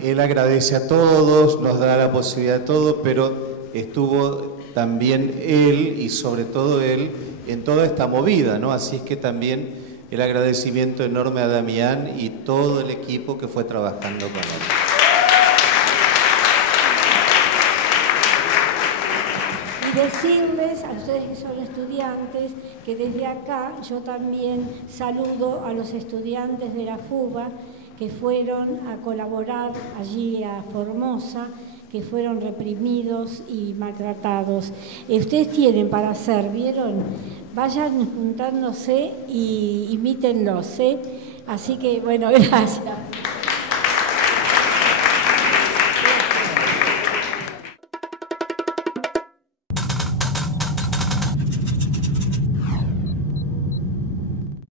él agradece a todos, nos da la posibilidad a todos, pero estuvo también él y sobre todo él en toda esta movida, ¿no? Así es que también el agradecimiento enorme a Damián y todo el equipo que fue trabajando con él. Y decirles a ustedes que son estudiantes que desde acá yo también saludo a los estudiantes de la FUBA que fueron a colaborar allí a Formosa, que fueron reprimidos y maltratados. Ustedes tienen para hacer, ¿vieron? Vayan juntándose y imítenlos, ¿eh? Así que, bueno, gracias.